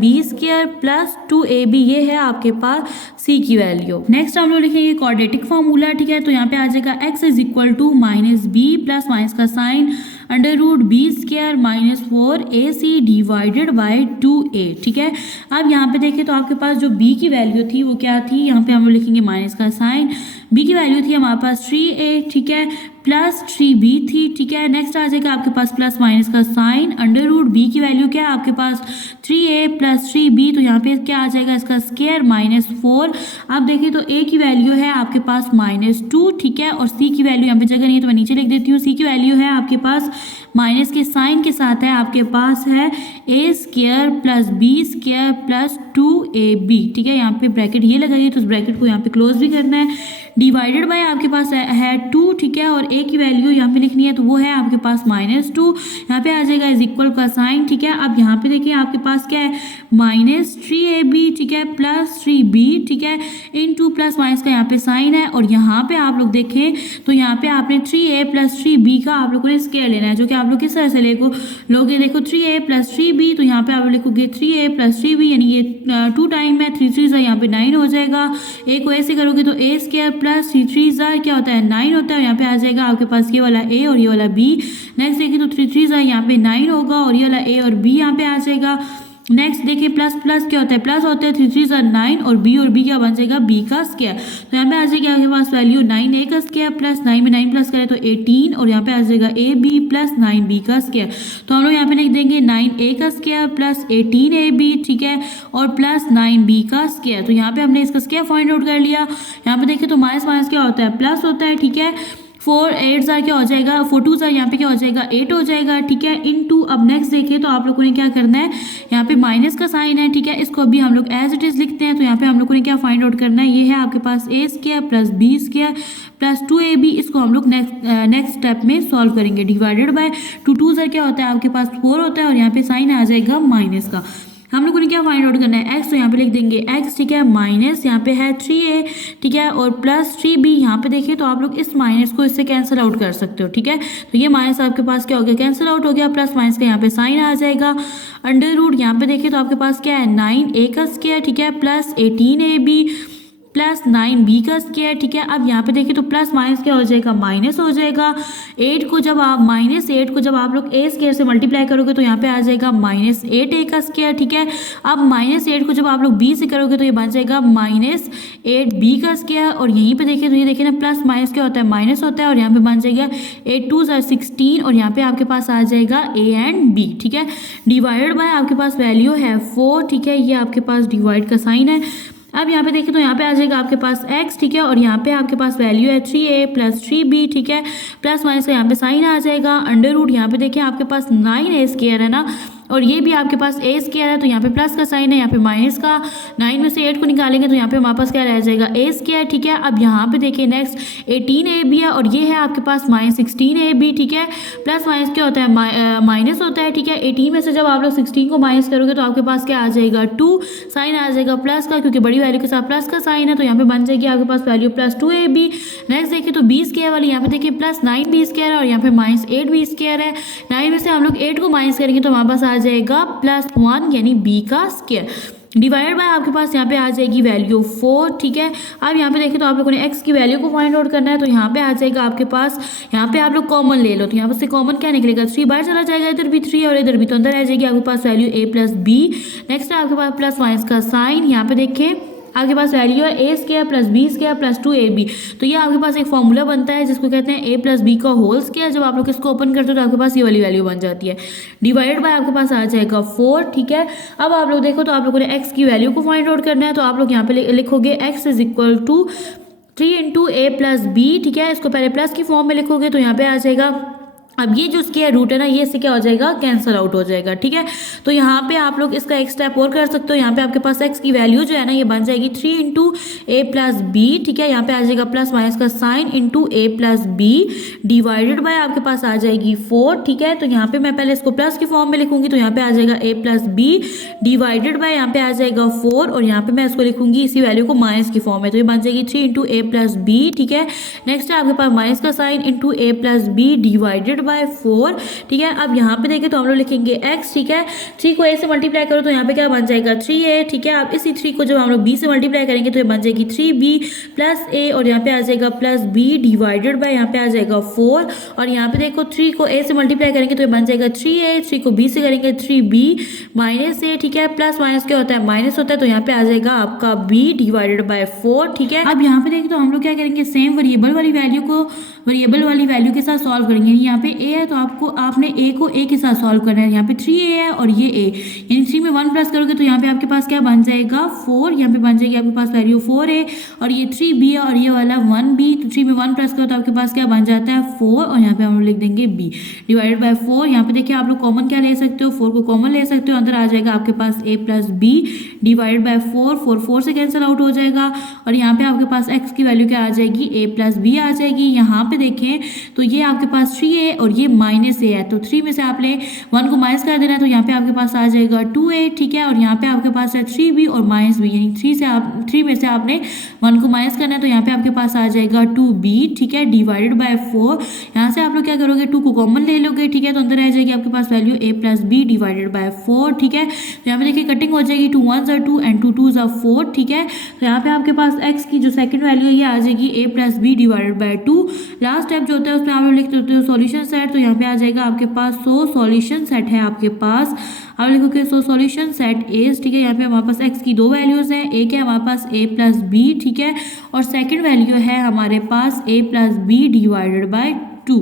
b² + 2ab, ये है आपके पास c की वैल्यू। नेक्स्ट हम लोग लिखेंगे क्वाड्रेटिक फार्मूला, ठीक है। तो यहाँ पे आ जाएगा x = -b प्लस माइनस का साइन √b² - 4ac / 2a, ठीक है। अब यहाँ पे देखें तो आपके पास जो b की वैल्यू थी वो क्या थी, यहाँ पे हम लोग लिखेंगे माइनस का साइन, b की वैल्यू थी हमारे पास 3a, ठीक है, +3b थी, ठीक है। नेक्स्ट आ जाएगा आपके पास प्लस माइनस का साइन √b की वैल्यू क्या है आपके पास 3a + 3b, तो यहाँ पे क्या आ जाएगा इसका स्क्वायर -4। अब देखिए तो a की वैल्यू है आपके पास -2, ठीक है, और c की वैल्यू यहाँ पे जगह नहीं है तो मैं नीचे लिख देती हूँ। c की वैल्यू है आपके पास माइनस के साइन के साथ है आपके पास है a² + b² + 2ab, ठीक है। यहाँ पे ब्रैकेट ये लगाइए तो उस ब्रैकेट को यहाँ पे क्लोज भी करना है, डिवाइडेड बाय आपके पास है 2, ठीक है, और a की वैल्यू यहाँ पे लिखनी है तो वो है आपके पास -2, यहाँ पे आ जाएगा इक्वल का साइन, ठीक है। अब यहाँ पे देखिए आपके पास क्या है -3ab, ठीक है, +3b, ठीक है, * प्लस माइनस का यहाँ पे साइन है, और यहाँ पे आप लोग देखें तो यहाँ पे आपने 3a + 3b का आप लोगों ने स्क्वायर लेना है, जो कि आप लोग किस तरह से लोगे, देखो 3a + 3b, तो यहाँ पे आप लिखोगे 3a + 3b, यानी ये 2 टाइम है, 3 3 यहाँ पे 9 हो जाएगा। a को ऐसे करोगे तो a² + 3 3 क्या होता है 9 होता है, यहाँ पे आ जाएगा आपके पास ये वाला a और ये वाला b। नेक्स्ट देखिए तो 3 3 यहाँ पे 9 होगा और ये वाला a और b यहाँ पे आ जाएगा। नेक्स्ट देखिए प्लस प्लस क्या होता है, प्लस होता है 3 3 9 और b क्या बन जाएगा b का स्क्वायर, तो यहाँ पे आ जाएगा आपके पास वैल्यू 9a का स्क्वायर प्लस 9 में 9 प्लस करें तो 18, और यहाँ पे आ जाएगा ab + 9b का स्क्वायर। तो हम लोग यहाँ पे लिख देंगे 9a का स्क्वायर प्लस 18ab, ठीक है, और प्लस 9b का स्क्वायर। तो यहाँ पे हमने इसका स्क्वायर फाइंड आउट कर लिया। यहाँ पे देखिए तो माइनस माइनस क्या होता है, प्लस होता है, ठीक है। 4 8 क्या हो जाएगा, 4 2 यहाँ पे क्या हो जाएगा 8 हो जाएगा, ठीक है, * अब नेक्स्ट देखिए तो आप लोगों ने क्या करना है, यहाँ पे माइनस का साइन है, ठीक है, इसको अभी हम लोग एज इट इज लिखते हैं। तो यहाँ पे हम लोगों ने क्या फाइंड आउट करना है, ये है आपके पास a² + b² + 2ab, इसको हम लोग नेक्स्ट स्टेप में सॉल्व करेंगे। डिवाइडेड बाय 2 2 क्या होता है आपके पास 4 होता है, और यहाँ पे साइन आ जाएगा माइनस का। हम लोगों ने क्या फाइंड आउट करना है, x, तो यहाँ पे लिख देंगे x, ठीक है, माइनस यहाँ पे है 3a, ठीक है, और प्लस 3b। यहाँ पे देखिए तो आप लोग इस माइनस को इससे कैंसिल आउट कर सकते हो, ठीक है। तो ये माइनस आपके पास क्या हो गया, कैंसिल आउट हो गया, प्लस माइनस का यहाँ पे साइन आ जाएगा √ यहाँ पे देखिए तो आपके पास क्या है 9a का स्क्वायर, ठीक है, प्लस 18ab प्लस 9b का स्क्वायर, ठीक है। अब यहाँ पे देखिए तो प्लस माइनस क्या हो जाएगा, माइनस हो जाएगा। 8 को जब आप -8 को जब आप लोग ए स्क्वायर से मल्टीप्लाई करोगे तो यहाँ पे आ जाएगा -8a का स्क्वायर, ठीक है। अब -8 को जब आप लोग b से करोगे तो ये बन जाएगा -8b का स्क्वायर। और यहीं पे देखिए तो ये देखिए ना प्लस माइनस क्या होता है, माइनस होता है। और यहाँ पे बन जाएगा 8 2 16 और यहाँ पे आपके पास आ जाएगा a एंड b, ठीक है। डिवाइडेड बाय आपके पास वैल्यू है 4, ठीक है। ये आपके पास डिवाइड का साइन है। अब यहाँ पे देखिए तो यहाँ पे आ जाएगा आपके पास x, ठीक है। और यहाँ पे आपके पास वैल्यू है 3a प्लस 3b, ठीक है। प्लस माइनस का यहाँ पे साइन आ जाएगा। अंडर रूट यहाँ पे देखिए आपके पास 9a स्क्वायर है ना, और ये भी आपके पास a स्क्वायर है, तो यहाँ पे प्लस का साइन है, यहाँ पे माइनस का। 9 में से 8 को निकालेंगे तो यहाँ पे हमारे पास क्या रह जाएगा, a स्क्वायर, ठीक है। अब यहाँ पे देखिए नेक्स्ट 18ab है और ये है आपके पास -16ab, ठीक है। प्लस माइनस क्या होता है, माइनस होता है, ठीक है। 18 में से जब आप लोग 16 को माइनस करोगे तो आपके पास क्या आ जाएगा, 2 साइन आ जाएगा प्लस का, क्योंकि बड़ी वैल्यू के साथ प्लस का साइन है, तो यहाँ पे बन जाएगी आपके पास वैल्यू प्लस 2ab। नेक्स्ट देखिए तो b स्क्वायर वाली, यहाँ पे देखिए प्लस 9b स्क्वायर है और यहाँ पे -8b स्क्वायर है। 9 में से हम लोग 8 को माइनस करेंगे तो हमारे पास आ जाएगा +1 यानी b का स्क्वायर। डिवाइडेड बाय आपके पास यहाँ पे आ जाएगी वैल्यू 4, ठीक है। अब यहाँ पे देखें तो आप लोगों ने x की वैल्यू को फाइंड आउट करना है, तो यहाँ पे आ जाएगा आपके पास, यहाँ पे आप लोग कॉमन ले लो, तो यहाँ पे से कॉमन क्या निकलेगा, 3 बाहर चला जाएगा, इधर भी 3 और इधर भी, तो अंदर आ जाएगी आपके पास value a plus b। Next है आपके पास प्लस माइनस का साइन, यहाँ पे देखें आपके पास वैल्यू है a square plus b square plus 2ab। तो ये आपके पास एक फॉर्मूला बनता है जिसको कहते हैं a प्लस बी का होल स्क्वायर। जब आप लोग इसको ओपन करते हो तो आपके पास ये वाली वैल्यू बन जाती है। डिवाइडेड बाय आपके पास आ जाएगा 4, ठीक है। अब आप लोग देखो तो आप लोगों ने x की वैल्यू को फाइंड आउट करना है, तो आप लोग यहाँ पे लिखोगे x is equal to 3 into a plus b, ठीक है। इसको पहले प्लस की फॉर्म में लिखोगे तो यहाँ पे आ जाएगा, अब ये जो स्क्वायर रूट है ना, ये इससे क्या हो जाएगा, कैंसिल आउट हो जाएगा, ठीक है। तो यहाँ पे आप लोग इसका एक स्टेप और कर सकते हो। यहाँ पे आपके पास x की वैल्यू जो है ना, ये बन जाएगी 3 इंटू ए प्लस बी, ठीक है। यहाँ पे आ जाएगा प्लस माइनस का sign into A plus B divided by आपके पास आ जाएगी 4, ठीक है। तो यहाँ पे मैं पहले इसको प्लस की फॉर्म में लिखूंगी, तो यहाँ पे आ जाएगा a plus B divided by यहाँ पे आ जाएगा 4 और यहाँ पे मैं इसको लिखूंगी इसी वैल्यू को माइनस की फॉर्म में, तो ये बन जाएगी 3 इंटू ए प्लस बी, ठीक है। नेक्स्ट है आपके पास माइनस का sign into A plus B divided by 4, ठीक है। अब यहाँ पे देखें तो हम लोग लिखेंगे x, ठीक है। 3 को a से मल्टीप्लाई करो तो यहाँ पे क्या बन जाएगा 3a, ठीक है। अब इसी 3 को जब हम लोग b से मल्टीप्लाई करेंगे तो ये बन जाएगी 3b प्लस a और यहाँ पे आ जाएगा प्लस b डिवाइडेड बाय यहाँ पे आ जाएगा 4 और यहाँ पे देखो 3 को a से मल्टीप्लाई करेंगे तो ये बन जाएगा 3a, 3 को b से करेंगे 3b माइनस a, ठीक है। प्लस माइनस क्या होता है, माइनस होता है, तो यहाँ पे आ जाएगा आपका b डिवाइडेड बाय 4, ठीक है। अब यहाँ पे देखें तो हम लोग क्या करेंगे, सेम वेरिएबल वाली वैल्यू को वेरिएबल वाली वैल्यू के साथ सॉल्व करेंगे। यहाँ पे a है तो आपने a को a के साथ सॉल्व करना है। यहाँ पे 3a है और ये a, यानी 3 में 1 प्लस करोगे तो यहाँ पे आपके पास क्या बन जाएगा 4, यहाँ पे बन जाएगी आपके पास वैल्यू 4a और ये 3b है और ये वाला 1b, तो 3 में 1 प्लस करो तो आपके पास क्या बन जाता है 4 और यहाँ पे हम लिख देंगे b डिवाइडेड बाय 4। यहाँ पे देखिए आप लोग कॉमन क्या ले सकते हो, 4 को कॉमन ले सकते हो, अंदर आ जाएगा आपके पास a plus b divided by 4 से कैंसिल आउट हो जाएगा और यहाँ पे आपके पास x की वैल्यू क्या आ जाएगी, a प्लस b आ जाएगी। यहाँ पे देखें तो ये आपके पास 3a और ये माइनस a है, तो 3 में से आपने 1 को माइनस कर देना है, तो यहाँ पे आपके पास आ जाएगा 2a, ठीक है। और यहाँ पे आपके पास है 3b और माइनस b, यानी 3 में से आपने 1 को माइनस करना है, तो यहाँ पे आपके पास आ जाएगा 2b, ठीक है, डिवाइडेड बाय 4। यहाँ से आप लोग क्या करोगे, 2 को कॉमन ले लोगे, ठीक है, तो अंदर आ जाएगी आपके पास value a plus b divided by 4, ठीक है। तो यहाँ पे देखिए कटिंग हो जाएगी, 2 1s are 2 and 2 2s are 4, ठीक है। तो यहाँ पे आपके पास x की जो सेकंड वैल्यू है ये आ जाएगी a plus b divided by 2। Last step जो होता है उसमें आप लोग लिखते होते हो सॉल्यूशन सेट, तो यहाँ पे आ जाएगा आपके पास सॉल्यूशन सेट है आपके पास, आप लिखोगे सॉल्यूशन सेट इज, ठीक है। यहाँ पे हमारे पास x की 2 वैल्यूज हैं, एक है हमारे पास a प्लस b, ठीक है, और सेकंड वैल्यू है हमारे पास a plus b divided by 2।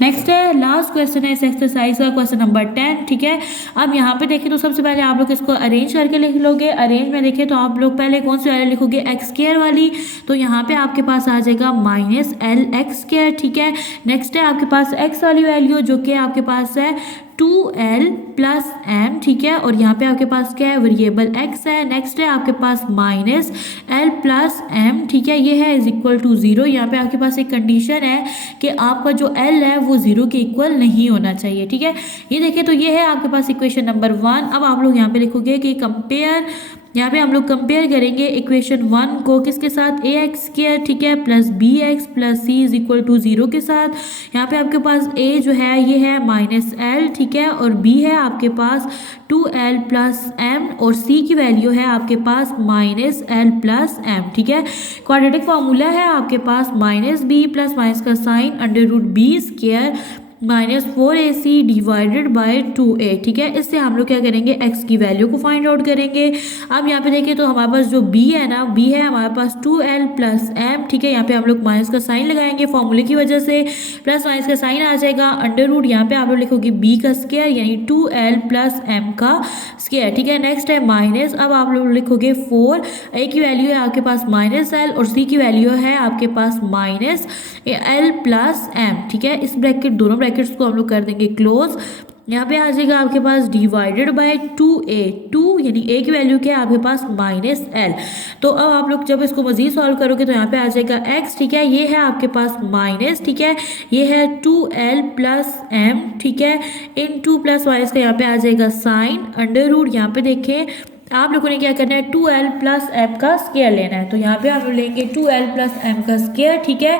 Next है लास्ट क्वेश्चन है इस एक्सरसाइज का, क्वेश्चन नंबर 10, ठीक है। अब यहाँ पे देखें तो सबसे पहले आप लोग इसको अरेंज करके लिख लोगे। अरेंज में देखें तो आप लोग पहले कौन सी वैल्यू लिखोगे, एक्स स्क्वायर वाली, तो यहाँ पे आपके पास आ जाएगा माइनस एल एक्स स्क्वायर, ठीक है। नेक्स्ट है आपके पास एक्स वाली वैल्यू जो कि आपके पास है 2l प्लस m, ठीक है, और यहाँ पे आपके पास क्या है, वेरिएबल x है। नेक्स्ट है आपके पास माइनस l प्लस m, ठीक है, ये है इज इक्वल टू 0। यहाँ पे आपके पास एक कंडीशन है कि आपका जो l है वो 0 के इक्वल नहीं होना चाहिए, ठीक है। ये देखिए तो ये है आपके पास इक्वेशन नंबर 1। अब आप लोग यहाँ पे लिखोगे कि कंपेयर यहाँ पे हम लोग कंपेयर करेंगे इक्वेशन 1 को किसके साथ, ए एक्स स्क्वायर, ठीक है, plus B x plus C is equal to 0 के साथ। यहाँ पे आपके पास ए जो है ये है -l, ठीक है, और बी है आपके पास 2l प्लस m, और c की वैल्यू है आपके पास -l प्लस m, ठीक है। क्वाड्रेटिक फार्मूला है आपके पास -b प्लस माइनस का sign √b square -4ac divided by 2a, ठीक है। इससे हम लोग क्या करेंगे, x की वैल्यू को फाइंड आउट करेंगे। अब यहाँ पे देखिए तो हमारे पास जो b है ना, b है हमारे पास 2l प्लस m, ठीक है। यहाँ पे हम लोग माइनस का साइन लगाएंगे फॉर्मूले की वजह से, प्लस माइनस का साइन आ जाएगा √ यहाँ पे आप लोग लिखोगे b का स्क्वायर यानी 2l प्लस m का स्क्वायर, ठीक है। नेक्स्ट है माइनस, अब आप लोग लिखोगे 4, a की वैल्यू है आपके पास -l और c की वैल्यू है आपके पास -l प्लस m, ठीक है। इस ब्रैकेट दोनों ब्रैकेट्स को हम लोग कर देंगे क्लोज। यहाँ पे आ जाएगा आपके पास डिवाइडेड बाय 2a, 2 यानी a की वैल्यू क्या है आपके पास -l। तो अब आप लोग जब इसको मजीद सॉल्व करोगे तो यहाँ पे आ जाएगा x, ठीक है, ये है आपके पास माइनस, ठीक है, ये है 2l प्लस m, ठीक है, इन 2 प्लस माइनस का यहाँ पे आ जाएगा साइन √ यहाँ पे देखें आप लोगों ने क्या करना है, 2l प्लस m का स्क्वायर लेना है। तो यहाँ पे हम लोग लेंगे 2l प्लस m का स्क्वायर, ठीक है।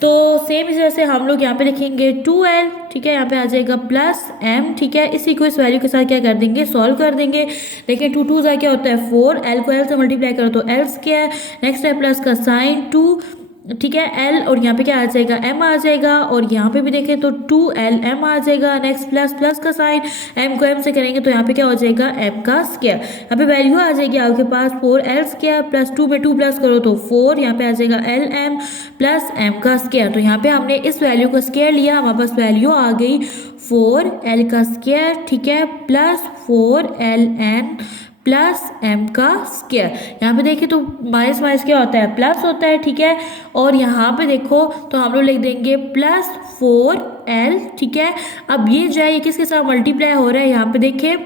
तो सेम इस जैसे हम लोग यहाँ पे लिखेंगे 2l, ठीक है, यहाँ पे आ जाएगा प्लस m, ठीक है। इसी को इस वैल्यू के साथ क्या कर देंगे, सॉल्व कर देंगे। देखिए 2 2 क्या होता है 4, l को l से मल्टीप्लाई करो तो l स्क्वायर, नेक्स्ट है प्लस का साइन 2, ठीक है, l और यहाँ पे क्या आ जाएगा m आ जाएगा, और यहाँ पे भी देखें तो 2l m आ जाएगा। नेक्स्ट प्लस प्लस का साइन, m को m से करेंगे तो यहाँ पे क्या हो जाएगा m का स्क्वायर। यहाँ पे वैल्यू आ जाएगी आपके पास 4l स्क्वायर प्लस 2 में 2 प्लस करो तो 4, यहाँ पे आ जाएगा lm प्लस m का स्क्वायर। तो यहाँ पे हमने इस वैल्यू को स्क्वायर लिया, हमारे पास वैल्यू आ गई 4l का स्क्वायर, ठीक है, प्लस 4ln प्लस m का स्क्वायर। यहाँ पे देखिए तो माइनस माइनस क्या होता है, प्लस होता है, ठीक है। और यहाँ पे देखो तो हम लोग लिख देंगे प्लस 4l, ठीक है। अब ये जो है ये किसके साथ मल्टीप्लाई हो रहा है, यहाँ पे देखिए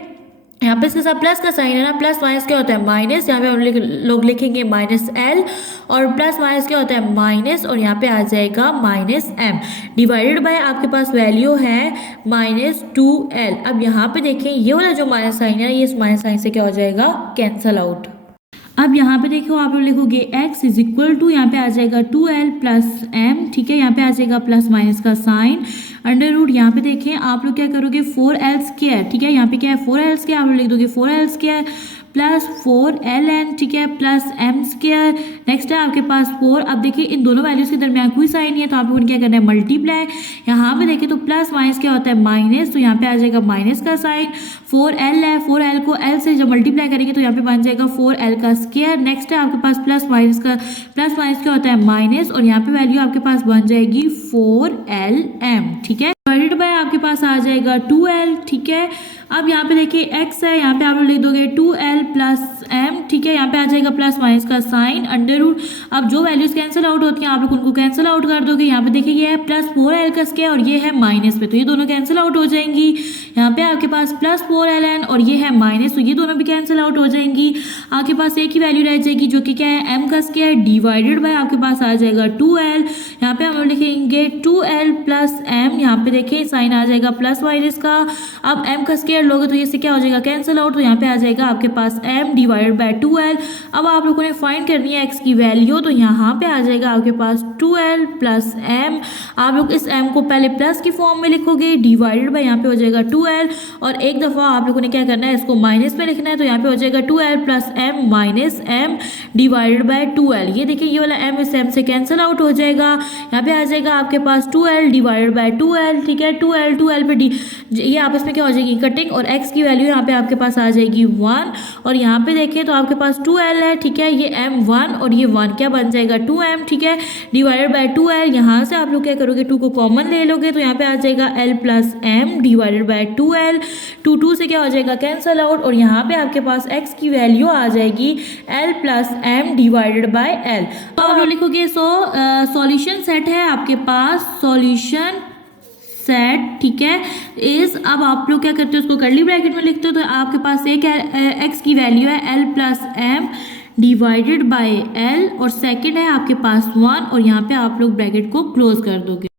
यहाँ पे इसके साथ प्लस का साइन है ना, प्लस माइनस क्या होता है माइनस, यहाँ पे हम लोग लिखेंगे -l, और प्लस माइनस क्या होता है माइनस, और यहाँ पे आ जाएगा -m डिवाइडेड बाय आपके पास वैल्यू है -2l। अब यहाँ पे देखें ये वाला जो माइनस साइन है, ये इस माइनस साइन से क्या हो जाएगा, कैंसल आउट। अब यहाँ पे देखो आप लोग लिखोगे x इज इक्वल टू, यहाँ पे आ जाएगा 2l प्लस m, ठीक है, यहाँ पे आ जाएगा प्लस माइनस का साइन √ यहाँ पे देखें आप लोग क्या करोगे 4l स्क्वायर, ठीक है, यहाँ पे क्या है 4l स्क्वायर, आप लोग लिख दोगे 4l स्क्वायर प्लस 4ln, ठीक है, प्लस m स्क्वायर। नेक्स्ट है आपके पास 4। अब देखिए इन दोनों वैल्यूज के दरमियान कोई साइन नहीं है तो आप लोगों ने क्या करना है, मल्टीप्लाई। यहाँ पे देखिए तो प्लस माइनस क्या होता है माइनस, तो यहाँ पे आ जाएगा माइनस का साइन, 4l है, 4l को l से जब मल्टीप्लाई करेंगे तो यहाँ पे बन जाएगा 4l का स्क्वायर। नेक्स्ट है आपके पास प्लस माइनस क्या होता है माइनस, और यहाँ पे वैल्यू आपके पास बन जाएगी 4lm, ठीक है, डिवाइडेड बाय आपके पास आ जाएगा 2l, ठीक है। अब यहाँ पे देखिए x है, यहाँ पे आप लोग लिख दोगे 2l प्लस m, ठीक है, यहाँ पे आ जाएगा प्लस माइनस का साइन √ अब जो वैल्यूज कैंसिल आउट होती हैं आप लोग उनको कैंसिल आउट कर दोगे। यहाँ पे देखिए ये है प्लस 4l का स्क्वायर और ये है माइनस पे, तो ये दोनों कैंसिल आउट हो जाएंगी। यहाँ पे आपके पास प्लस 4ln और ये है माइनस, तो ये दोनों भी कैंसिल आउट हो जाएंगी। आपके पास एक ही वैल्यू रह जाएगी जो कि क्या है m का स्क्वायर डिवाइडेड बाय आपके पास आ जाएगा 2l। यहाँ पे हम लिखेंगे 2l प्लस m, यहाँ पे देखिए साइन आ जाएगा प्लस माइनस का। अब m का स्क्वायर लोगे तो इससे क्या हो जाएगा, कैंसिल आउट, तो यहाँ पे आ जाएगा आपके पास m डिवाइडेड बाय 2l। अब आप लोगों ने फाइंड करनी है x की वैल्यू, तो यहाँ पे आ जाएगा आपके पास 2l प्लस m। आप लोग इस m को पहले प्लस की फॉर्म में लिखोगे, डिवाइडेड बाय यहाँ पे हो जाएगा 2l, और एक दफ़ा आप लोगों ने क्या करना है, इसको माइनस में लिखना है, तो यहाँ पे हो जाएगा 2l plus m minus m divided by 2l। ये देखिए ये वाला m इस m से कैंसिल आउट हो जाएगा। यहाँ पे आ जाएगा आपके पास 2l डिवाइडेड बाय 2l, ठीक है, 2l पे ये आपस में क्या हो जाएगी कटिंग, और x की वैल्यू यहाँ पे आपके पास आ जाएगी 1, और यहाँ पे देखें तो आपके पास 2l है, ठीक है, ये m 1 और ये 1 क्या बन जाएगा 2m, ठीक है, डिवाइडेड बाय 2l। यहाँ से आप लोग क्या करोगे 2 को कॉमन ले लोगे, तो यहाँ पे आ जाएगा l plus m divided by 2l। 2 से क्या हो जाएगा कैंसल आउट, और यहाँ पे आपके पास x की वैल्यू आ जाएगी l plus m divided by l। तो आप लोग लिखोगे सॉल्यूशन सेट है आपके पास, सॉल्यूशन सेट, ठीक है, इज, अब आप लोग क्या करते हो उसको कर्ली ब्रैकेट में लिखते हो, तो आपके पास एक x की वैल्यू है l plus m divided by l, और सेकंड है आपके पास 1, और यहाँ पे आप लोग ब्रैकेट को क्लोज कर दोगे।